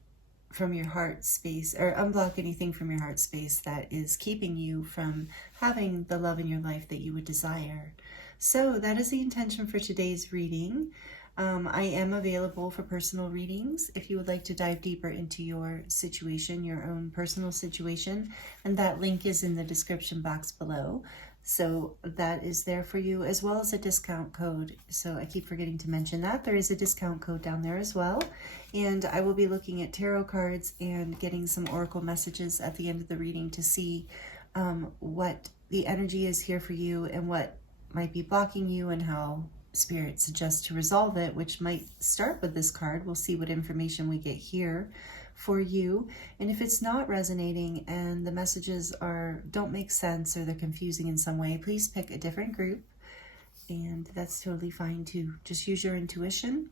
from your heart space, or unblock anything from your heart space that is keeping you from having the love in your life that you would desire. So that is the intention for today's reading. I am available for personal readings if you would like to dive deeper into your situation, your own personal situation, and that link is in the description box below. So that is there for you, as well as a discount code. So I keep forgetting to mention that. There is a discount code down there as well. And I will be looking at tarot cards and getting some oracle messages at the end of the reading to see what the energy is here for you and what might be blocking you, and how Spirit suggests to resolve it, which might start with this card. We'll see what information we get here for you. And if it's not resonating and the messages don't make sense, or they're confusing in some way, please pick a different group, and that's totally fine too. Just use your intuition.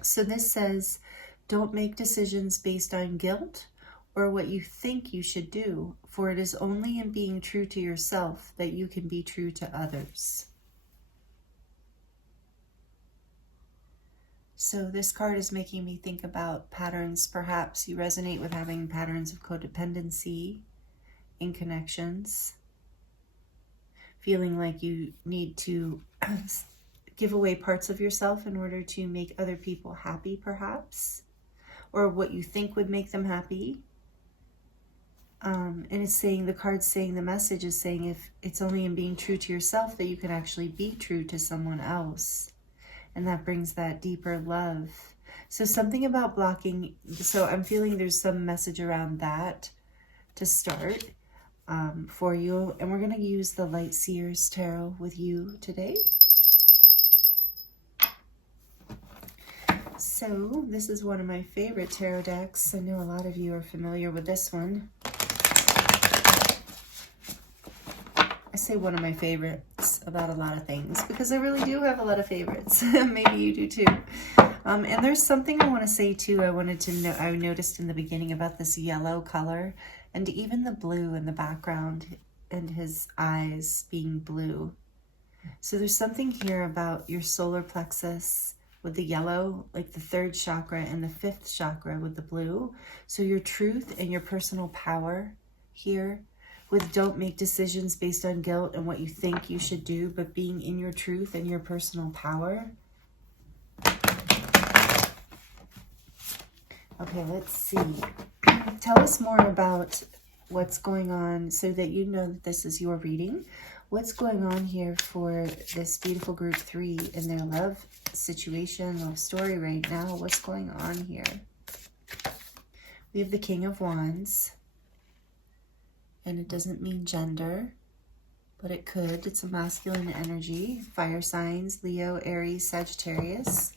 So this says, don't make decisions based on guilt or what you think you should do, for it is only in being true to yourself that you can be true to others. So this card is making me think about patterns. Perhaps you resonate with having patterns of codependency in connections, feeling like you need to give away parts of yourself in order to make other people happy, perhaps, or what you think would make them happy. And it's saying, the card's saying, the message is saying, if it's only in being true to yourself that you can actually be true to someone else. And that brings that deeper love. So something about blocking, so I'm feeling there's some message around that to start for you. And we're going to use the Light Seers Tarot with you today. So this is one of my favorite tarot decks. I know a lot of you are familiar with this one. I say one of my favorites about a lot of things because I really do have a lot of favorites. Maybe you do too. And there's something I want to say too. I noticed in the beginning about this yellow color and even the blue in the background and his eyes being blue. So there's something here about your solar plexus with the yellow, like the 3rd chakra, and the 5th chakra with the blue. So your truth and your personal power here with don't make decisions based on guilt and what you think you should do, but being in your truth and your personal power. Okay, let's see. Tell us more about what's going on so that you know that this is your reading. What's going on here for this beautiful group 3 in their love situation, love story right now? What's going on here? We have the King of Wands. And it doesn't mean gender, but it could. It's a masculine energy. Fire signs, Leo, Aries, Sagittarius.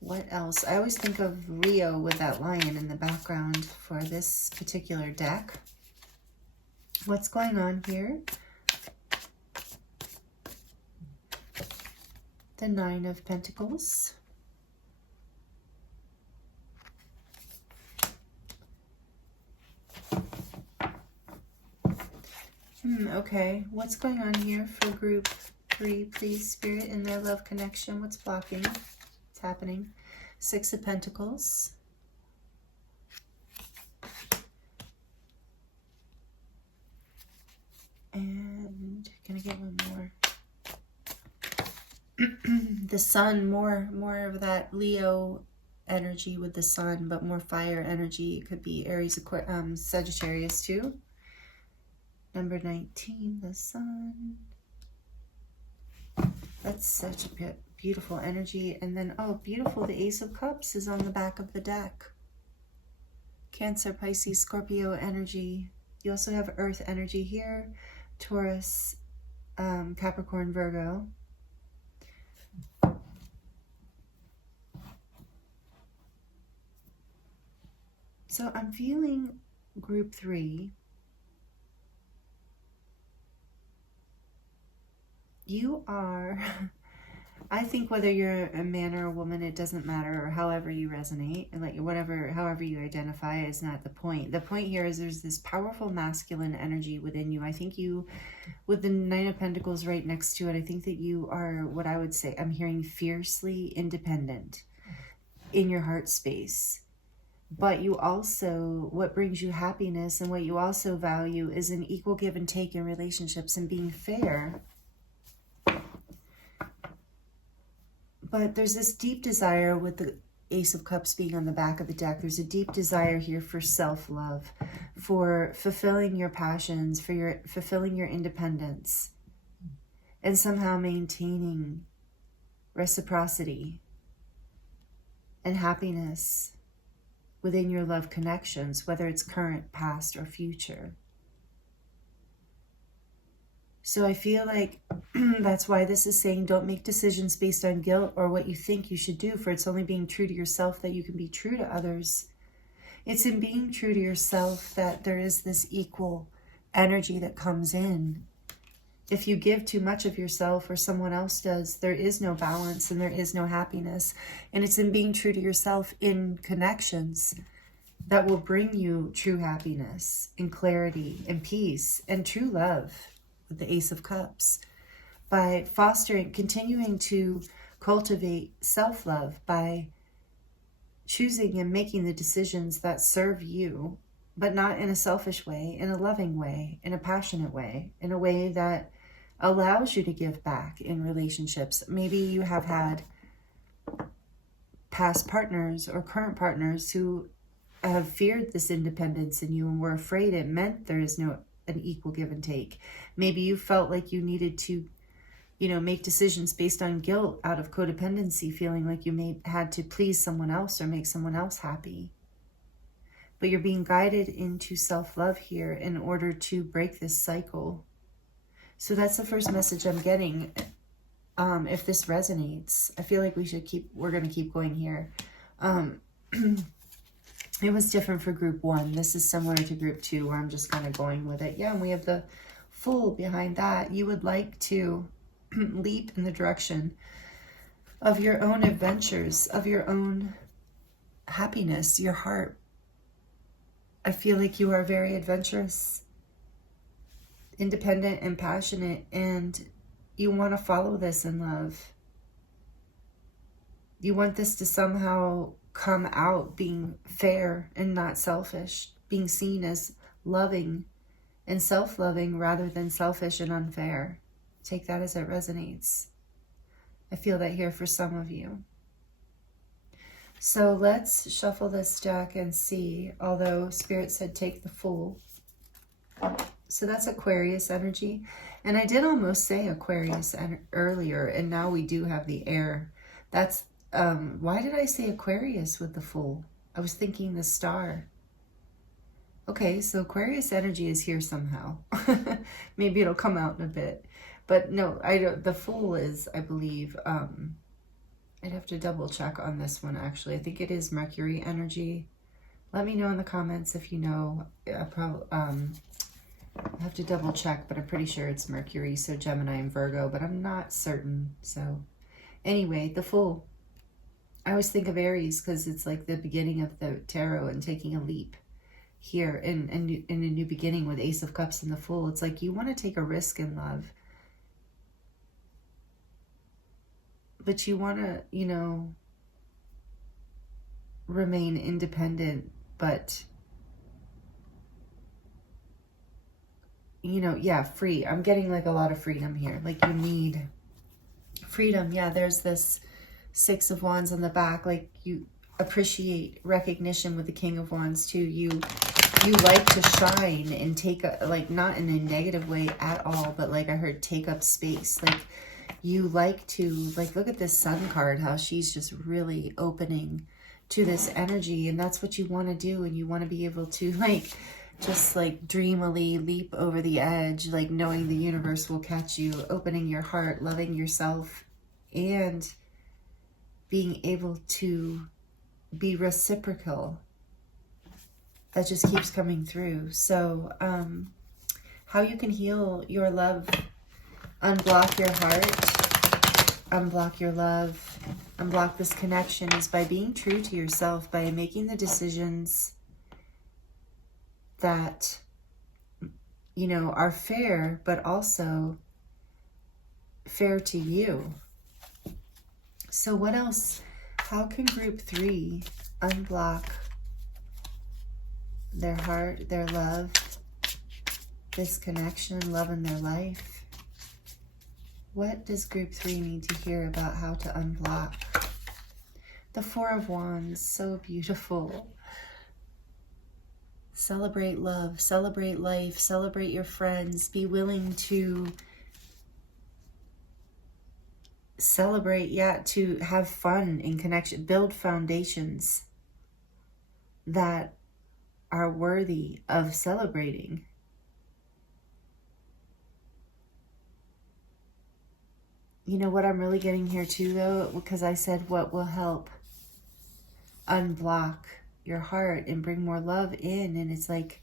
What else? I always think of Leo with that lion in the background for this particular deck. What's going on here? The 9 of Pentacles. Okay, what's going on here for group 3, please, Spirit, in their love connection? What's blocking? What's happening? 6 of Pentacles. And can I get one more? The Sun, more of that Leo energy with the Sun, but more fire energy. It could be Aries, Sagittarius too. Number 19, the Sun. That's such a beautiful energy. And then, oh, beautiful, the Ace of Cups is on the back of the deck. Cancer, Pisces, Scorpio energy. You also have Earth energy here. Taurus, Capricorn, Virgo. So I'm feeling group 3. You are, I think whether you're a man or a woman, it doesn't matter, or however you resonate, and like however you identify is not the point. The point here is there's this powerful masculine energy within you. I think you, with the 9 of Pentacles right next to it, I think that you are what I would say, I'm hearing fiercely independent in your heart space. But you also, what brings you happiness and what you also value is an equal give and take in relationships and being fair. But there's this deep desire with the Ace of Cups being on the back of the deck. There's a deep desire here for self-love, for fulfilling your passions, for fulfilling your independence, and somehow maintaining reciprocity and happiness within your love connections, whether it's current, past, or future. So I feel like that's why this is saying don't make decisions based on guilt or what you think you should do, for it's only being true to yourself that you can be true to others. It's in being true to yourself that there is this equal energy that comes in. If you give too much of yourself or someone else does, there is no balance and there is no happiness. And it's in being true to yourself in connections that will bring you true happiness and clarity and peace and true love. With the Ace of Cups, by fostering, continuing to cultivate self-love, by choosing and making the decisions that serve you, but not in a selfish way, in a loving way, in a passionate way, in a way that allows you to give back in relationships. Maybe you have had past partners or current partners who have feared this independence in you and were afraid it meant there is no an equal give and take. Maybe you felt like you needed to, make decisions based on guilt out of codependency, feeling like you had to please someone else or make someone else happy. But you're being guided into self-love here in order to break this cycle. So that's the first message I'm getting. If this resonates, I feel like we're going to keep going here. It was different for group 1. This is similar to group 2 where I'm just kind of going with it. Yeah, and we have the Fool behind that. You would like to leap in the direction of your own adventures, of your own happiness, your heart. I feel like you are very adventurous, independent, and passionate, and you want to follow this in love. You want this to somehow come out being fair and not selfish, being seen as loving and self-loving rather than selfish and unfair. Take that as it resonates. I feel that here for some of you. So let's shuffle this deck and see, although Spirit said take the Fool. So that's Aquarius energy. And I did almost say Aquarius earlier, and now we do have the air. That's, why did I say Aquarius with the Fool? I was thinking the star. Okay, so Aquarius energy is here somehow. Maybe it'll come out in a bit. But no, the Fool is, I believe, I'd have to double check on this one actually. I think it is Mercury energy. Let me know in the comments if you know. I have to double check, but I'm pretty sure it's Mercury, so Gemini and Virgo, but I'm not certain. So anyway, the Fool. I always think of Aries because it's like the beginning of the tarot and taking a leap here in a new beginning with Ace of Cups and the Fool. It's like you want to take a risk in love, but you want to, remain independent, but free. I'm getting like a lot of freedom here. Like you need freedom. Yeah, there's this Six of Wands on the back. Like you appreciate recognition with the King of Wands too. You like to shine and take not in a negative way at all, but like I heard take up space. Like you like to, look at this Sun card, how she's just really opening to this energy, and that's what you want to do. And you want to be able to just dreamily leap over the edge, knowing the universe will catch you, opening your heart, loving yourself, and being able to be reciprocal. That just keeps coming through. So how you can heal your love, unblock your heart, unblock your love, unblock this connection, is by being true to yourself, by making the decisions that, are fair, but also fair to you. So what else? How can group 3 unblock their heart, their love, this connection, love in their life? What does group 3 need to hear about how to unblock? The Four of Wands, so beautiful. Celebrate love, celebrate life, celebrate your friends. Be willing to celebrate, to have fun in connection. Build foundations that are worthy of celebrating. You know what I'm really getting here too, though, because I said what will help unblock your heart and bring more love in. And it's like,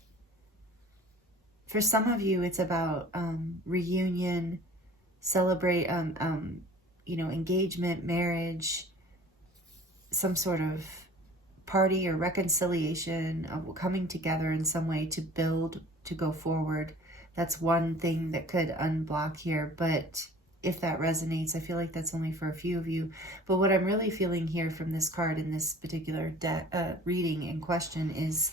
for some of you, it's about reunion, celebrate, engagement, marriage, some sort of party or reconciliation, of coming together in some way to build, to go forward. That's one thing that could unblock here. But if that resonates, I feel like that's only for a few of you. But what I'm really feeling here from this card in this particular reading in question is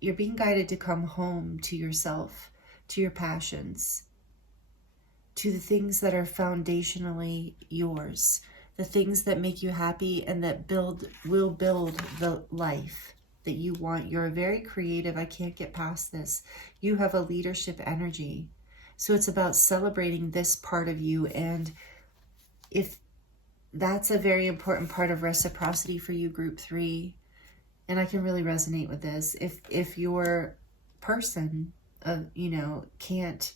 you're being guided to come home to yourself, to your passions. to the things that are foundationally yours, the things that make you happy and that will build the life that you want. You're very creative. I can't get past this. You have a leadership energy. So it's about celebrating this part of you. And if that's a very important part of reciprocity for you, group 3, and I can really resonate with this. If your person, can't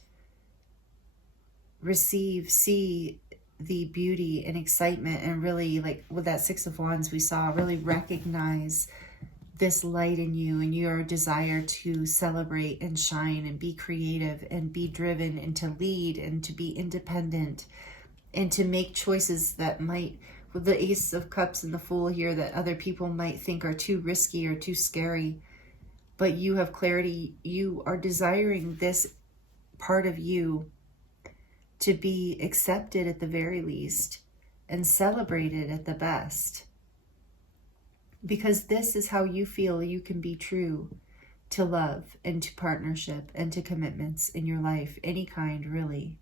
see the beauty and excitement and really, like with that 6 of Wands we saw, really recognize this light in you and your desire to celebrate and shine and be creative and be driven and to lead and to be independent and to make choices that might, with the Ace of Cups and the Fool here, that other people might think are too risky or too scary. But you have clarity. You are desiring this part of you to be accepted at the very least and celebrated at the best. Because this is how you feel you can be true to love and to partnership and to commitments in your life, any kind, really.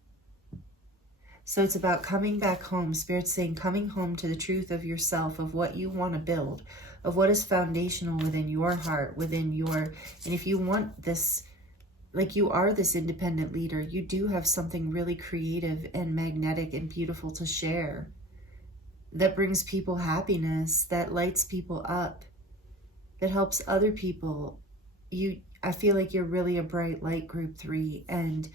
So it's about coming back home. Spirit's saying coming home to the truth of yourself, of what you want to build, of what is foundational within your heart, and if you want this, like you are this independent leader, you do have something really creative and magnetic and beautiful to share that brings people happiness, that lights people up, that helps other people. I feel like you're really a bright light, group 3, and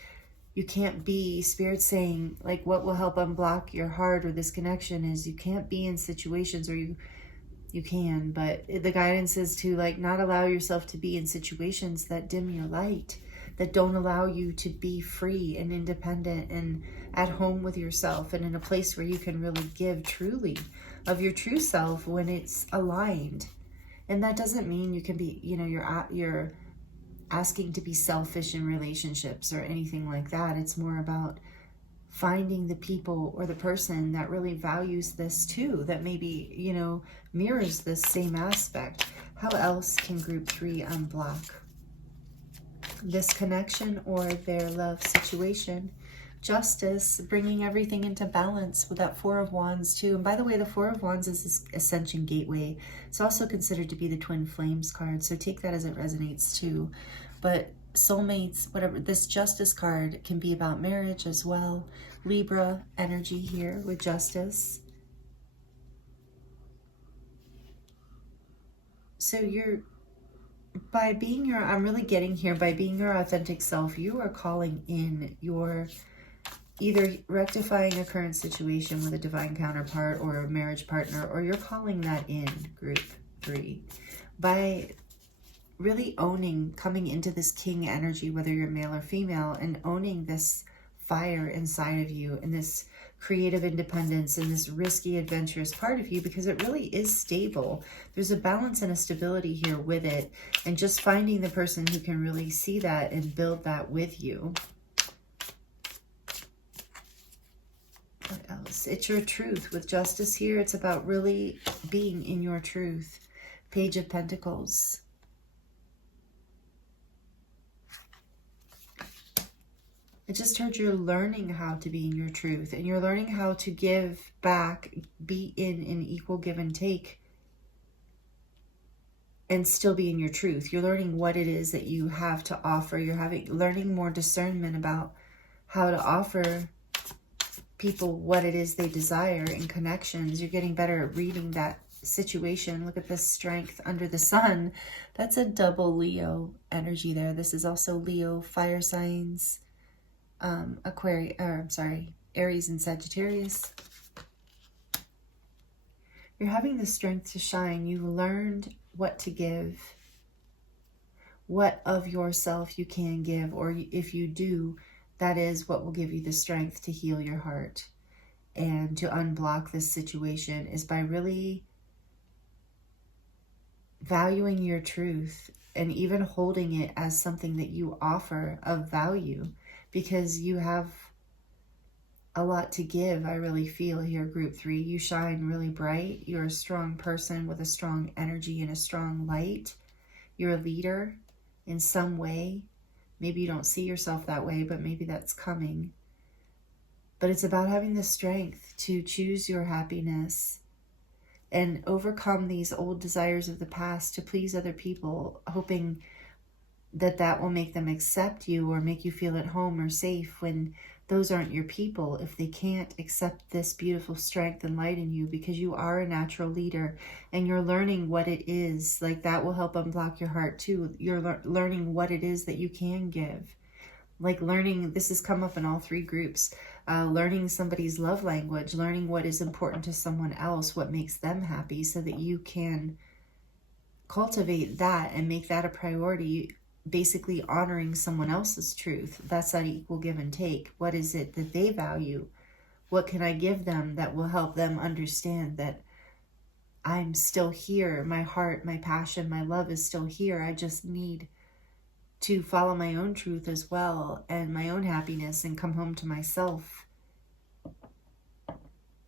you can't be, Spirit's saying, like, what will help unblock your heart or this connection is you can't be in situations, or you can, but the guidance is to, like, not allow yourself to be in situations that dim your light, that don't allow you to be free and independent and at home with yourself and in a place where you can really give truly of your true self when it's aligned. And that doesn't mean you can be, you're asking to be selfish in relationships or anything like that. It's more about finding the people or the person that really values this too, that maybe, mirrors this same aspect. How else can group 3 unblock this connection or their love situation? Justice, bringing everything into balance with that 4 of Wands too. And by the way, the 4 of Wands is this Ascension Gateway. It's also considered to be the Twin Flames card, so take that as it resonates too. But soulmates, whatever, this Justice card can be about marriage as well. Libra energy here with Justice. So by being your authentic self, you are calling in your, either rectifying a current situation with a divine counterpart or a marriage partner, or you're calling that in, group 3, by really coming into this king energy, whether you're male or female, and owning this fire inside of you and this creative independence and this risky, adventurous part of you, because it really is stable. There's a balance and a stability here with it, and just finding the person who can really see that and build that with you. What else? It's your truth with Justice here. It's about really being in your truth. Page of Pentacles. I just heard you're learning how to be in your truth, and you're learning how to give back, be in an equal give and take, and still be in your truth. You're learning what it is that you have to offer. You're learning more discernment about how to offer people what it is they desire in connections. You're getting better at reading that situation. Look at this Strength under the sun. That's a double Leo energy there. This is also Leo, fire signs, Aries and Sagittarius. You're having the strength to shine. You learned what to give, what of yourself you can give, or if you do, that is what will give you the strength to heal your heart and to unblock this situation, is by really valuing your truth and even holding it as something that you offer of value, because you have a lot to give. I really feel here, group 3. You shine really bright. You're a strong person with a strong energy and a strong light. You're a leader in some way. Maybe you don't see yourself that way, but maybe that's coming. But it's about having the strength to choose your happiness and overcome these old desires of the past to please other people, hoping that that will make them accept you or make you feel at home or safe, when those aren't your people if they can't accept this beautiful strength and light in you, because you are a natural leader and you're learning what it is. Like, that will help unblock your heart too. You're learning what it is that you can give. Like learning, this has come up in all three groups, learning somebody's love language, learning what is important to someone else, what makes them happy, so that you can cultivate that and make that a priority, basically honoring someone else's truth. That's that equal give and take. What is it that they value? What can I give them that will help them understand that I'm still here? My heart, my passion, my love is still here. I just need to follow my own truth as well, and my own happiness, and come home to myself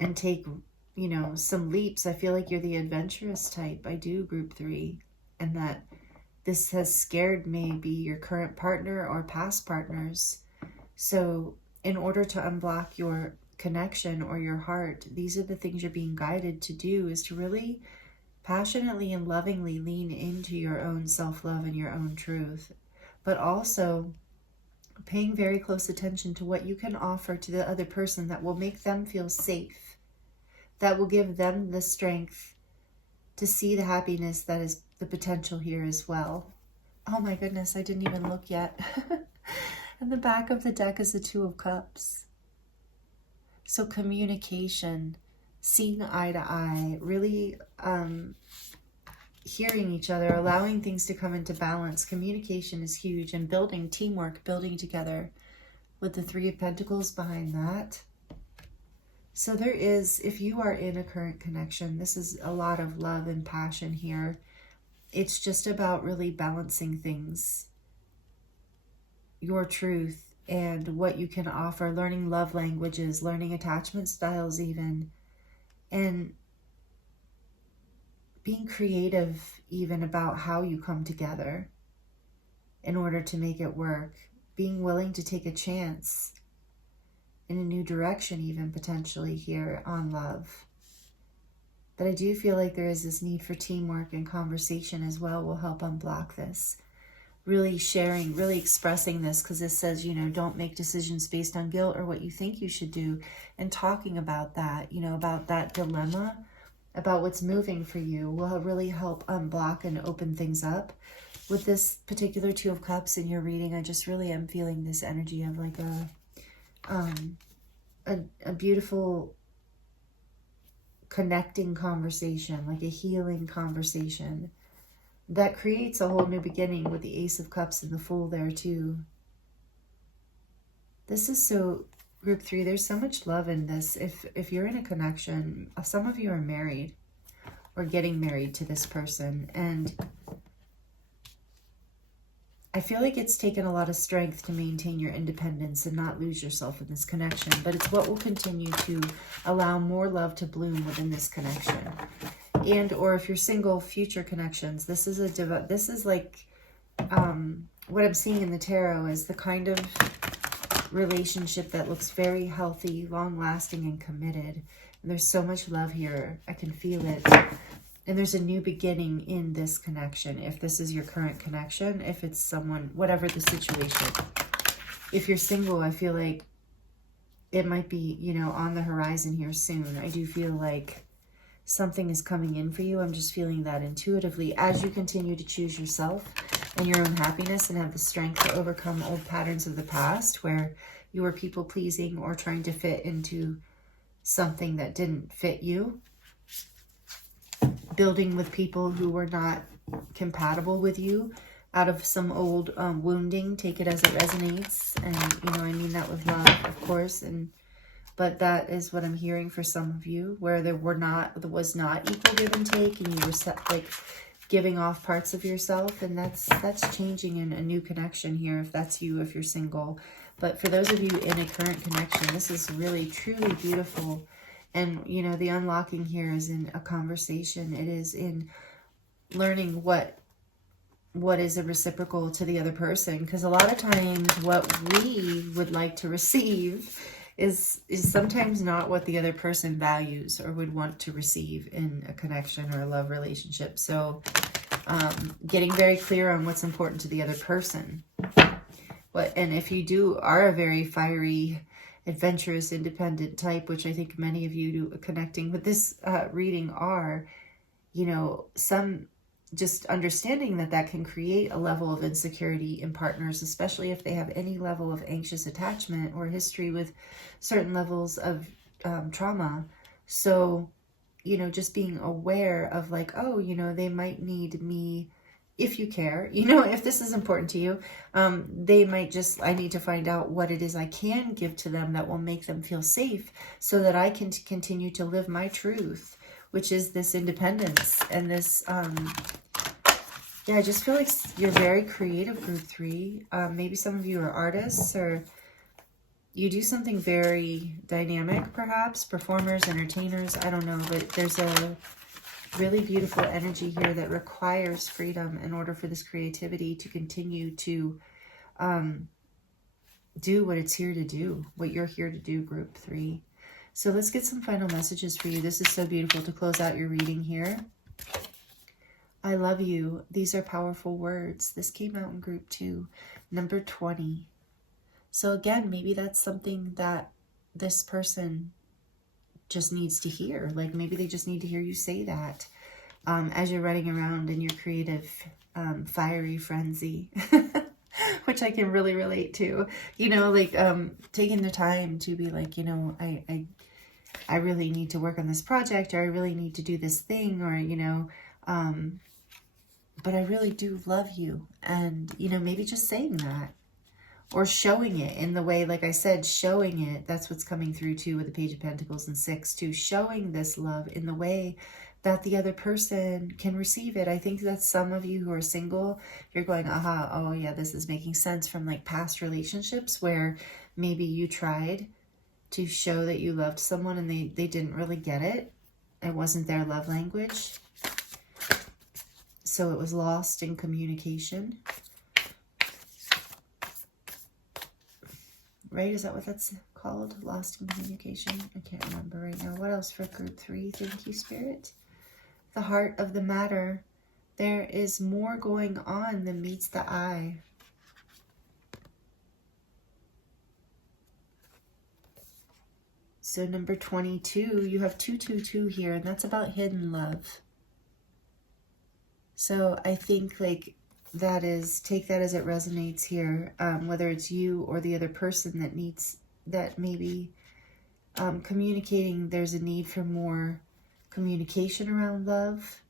and take, you know, some leaps. I feel like you're the adventurous type. I do, group 3. And that this has scared maybe your current partner or past partners. So in order to unblock your connection or your heart, these are the things you're being guided to do, is to really passionately and lovingly lean into your own self-love and your own truth, but also paying very close attention to what you can offer to the other person that will make them feel safe, that will give them the strength to see the happiness that is the potential here as well. Oh my goodness, I didn't even look yet. And the back of the deck is the 2 of Cups. So communication, seeing eye to eye, really hearing each other, allowing things to come into balance. Communication is huge, and building teamwork, building together, with the 3 of Pentacles behind that. So there is, if you are in a current connection, this is a lot of love and passion here. It's just about really balancing things, your truth and what you can offer, learning love languages, learning attachment styles even, and being creative even about how you come together in order to make it work. Being willing to take a chance in a new direction even, potentially, here on love. But I do feel like there is this need for teamwork, and conversation as well will help unblock this. Really sharing, really expressing this, because this says, you know, don't make decisions based on guilt or what you think you should do. And talking about that, you know, about that dilemma, about what's moving for you, will really help unblock and open things up. With this particular 2 of Cups in your reading, I just really am feeling this energy of like a beautiful connecting conversation, like a healing conversation that creates a whole new beginning, with the Ace of Cups and the Fool there too. This is so, group 3, there's so much love in this. If you're in a connection, some of you are married or getting married to this person, and I feel like it's taken a lot of strength to maintain your independence and not lose yourself in this connection, but it's what will continue to allow more love to bloom within this connection. And or if you're single, future connections, this is like what I'm seeing in the tarot is the kind of relationship that looks very healthy, long-lasting, and committed. And there's so much love here. I can feel it. And there's a new beginning in this connection. If this is your current connection, if it's someone, whatever the situation. If you're single, I feel like it might be, you know, on the horizon here soon. I do feel like something is coming in for you. I'm just feeling that intuitively as you continue to choose yourself and your own happiness, and have the strength to overcome old patterns of the past where you were people pleasing or trying to fit into something that didn't fit you. Building with people who were not compatible with you out of some old wounding. Take it as it resonates. And, you know, I mean that with love, of course. But that is what I'm hearing for some of you, where there was not equal give and take, and you were like giving off parts of yourself. And that's changing in a new connection here, if that's you, if you're single. But for those of you in a current connection, this is really, truly beautiful. And, you know, the unlocking here is in a conversation. It is in learning what is a reciprocal to the other person. Because a lot of times what we would like to receive is sometimes not what the other person values or would want to receive in a connection or a love relationship. So getting very clear on what's important to the other person. And if you are a very fiery, adventurous, independent type, which I think many of you do, connecting with this reading are, you know, some just understanding that can create a level of insecurity in partners, especially if they have any level of anxious attachment or history with certain levels of trauma. So, you know, just being aware of like, oh, you know, they might need me. If you care, you know, if this is important to you, they might just, I need to find out what it is I can give to them that will make them feel safe so that I can continue to live my truth, which is this independence and this, yeah, I just feel like you're very creative, group 3. Maybe some of you are artists, or you do something very dynamic, perhaps, performers, entertainers, I don't know, but there's a really beautiful energy here that requires freedom in order for this creativity to continue to do what it's here to do, what you're here to do, group 3. So let's get some final messages for you. This is so beautiful to close out your reading here. I love you. These are powerful words. This came out in group 2, number 20. So again, maybe that's something that this person just needs to hear. Like maybe they just need to hear you say that as you're running around in your creative fiery frenzy, which I can really relate to. You know, like taking the time to be like, you know, I really need to work on this project, or I really need to do this thing, or, you know, but I really do love you. And, you know, maybe just saying that. Or showing it in the way, like I said, showing it. That's what's coming through too with the Page of Pentacles and 6 too. Showing this love in the way that the other person can receive it. I think that some of you who are single, you're going, aha, oh yeah, this is making sense from like past relationships where maybe you tried to show that you loved someone and they didn't really get it. It wasn't their love language. So it was lost in communication. Right? Is that what that's called? Lost in communication? I can't remember right now. What else for group 3? Thank you, Spirit. The heart of the matter. There is more going on than meets the eye. So number 22, you have 222 here, and that's about hidden love. So I think like that is, take that as it resonates here, whether it's you or the other person that needs, that maybe communicating, there's a need for more communication around love,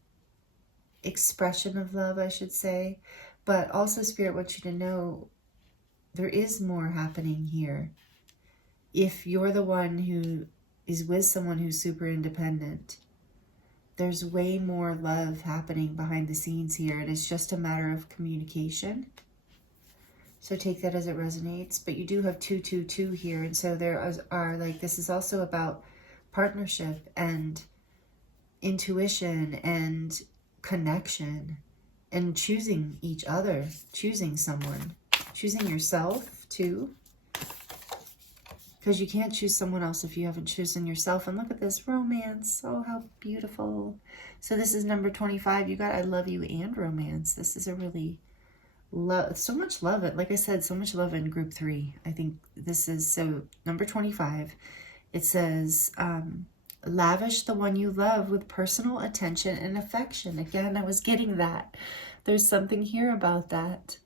expression of love, I should say. But also Spirit wants you to know there is more happening here. If you're the one who is with someone who's super independent, there's way more love happening behind the scenes here. It is just a matter of communication. So take that as it resonates. But you do have 222 here. And so there are like, this is also about partnership and intuition and connection and choosing each other, choosing someone, choosing yourself too. Because you can't choose someone else if you haven't chosen yourself. And look at this romance. Oh, how beautiful. So this is number 25. You got I love you and romance. This is a really so much love. Like I said, so much love in group 3. I think this is so number 25. It says, lavish the one you love with personal attention and affection. Again, I was getting that. There's something here about that.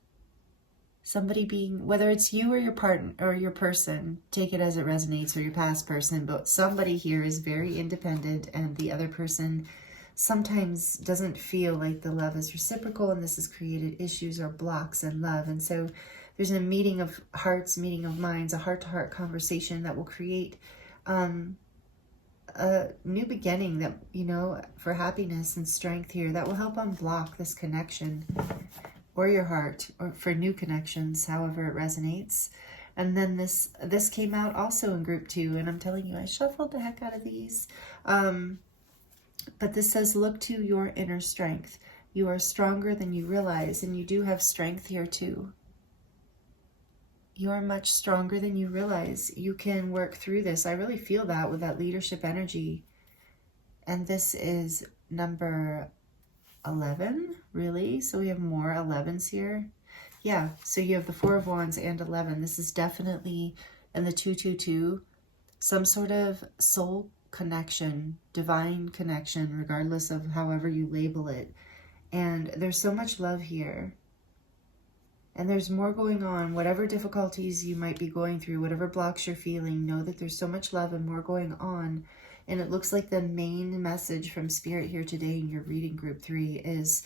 Somebody being, whether it's you or your partner or your person, take it as it resonates, or your past person, but somebody here is very independent and the other person sometimes doesn't feel like the love is reciprocal, and this has created issues or blocks in love. And so there's a meeting of hearts, meeting of minds, a heart-to-heart conversation that will create a new beginning that, you know, for happiness and strength here, that will help unblock this connection or your heart, or for new connections, however it resonates. And then this came out also in group 2, and I'm telling you, I shuffled the heck out of these. But this says, look to your inner strength. You are stronger than you realize, and you do have strength here too. you're much stronger than you realize. You can work through this. I really feel that with that leadership energy. And this is number 11, really? So we have more 11s here. Yeah, so you have the Four of Wands and 11. This is definitely, and the 222, some sort of soul connection, divine connection, regardless of however you label it. And there's so much love here. And there's more going on. Whatever difficulties you might be going through, whatever blocks you're feeling, know that there's so much love and more going on. And it looks like the main message from Spirit here today in your reading group 3 is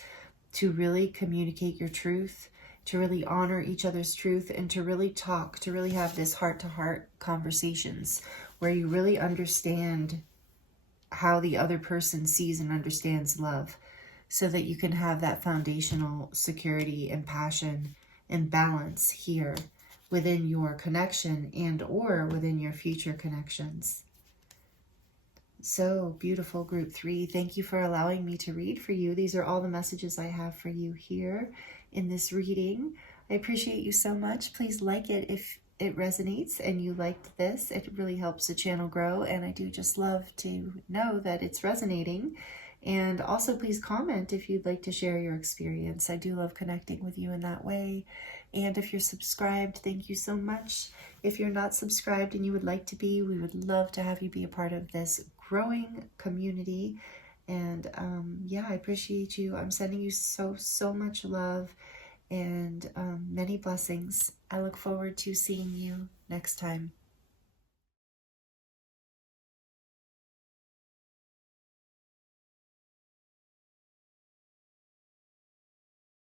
to really communicate your truth, to really honor each other's truth, and to really talk, to really have this heart-to-heart conversations where you really understand how the other person sees and understands love, so that you can have that foundational security and passion and balance here within your connection and or within your future connections. So beautiful, group 3. Thank you for allowing me to read for you. These are all the messages I have for you here in this reading. I appreciate you so much. Please like it if it resonates and you liked this. It really helps the channel grow, and I do just love to know that it's resonating. And also please comment if you'd like to share your experience. I do love connecting with you in that way. And if you're subscribed, thank you so much. If you're not subscribed and you would like to be, we would love to have you be a part of this growing community. And yeah, I appreciate you. I'm sending you so much love and many blessings. I look forward to seeing you next time.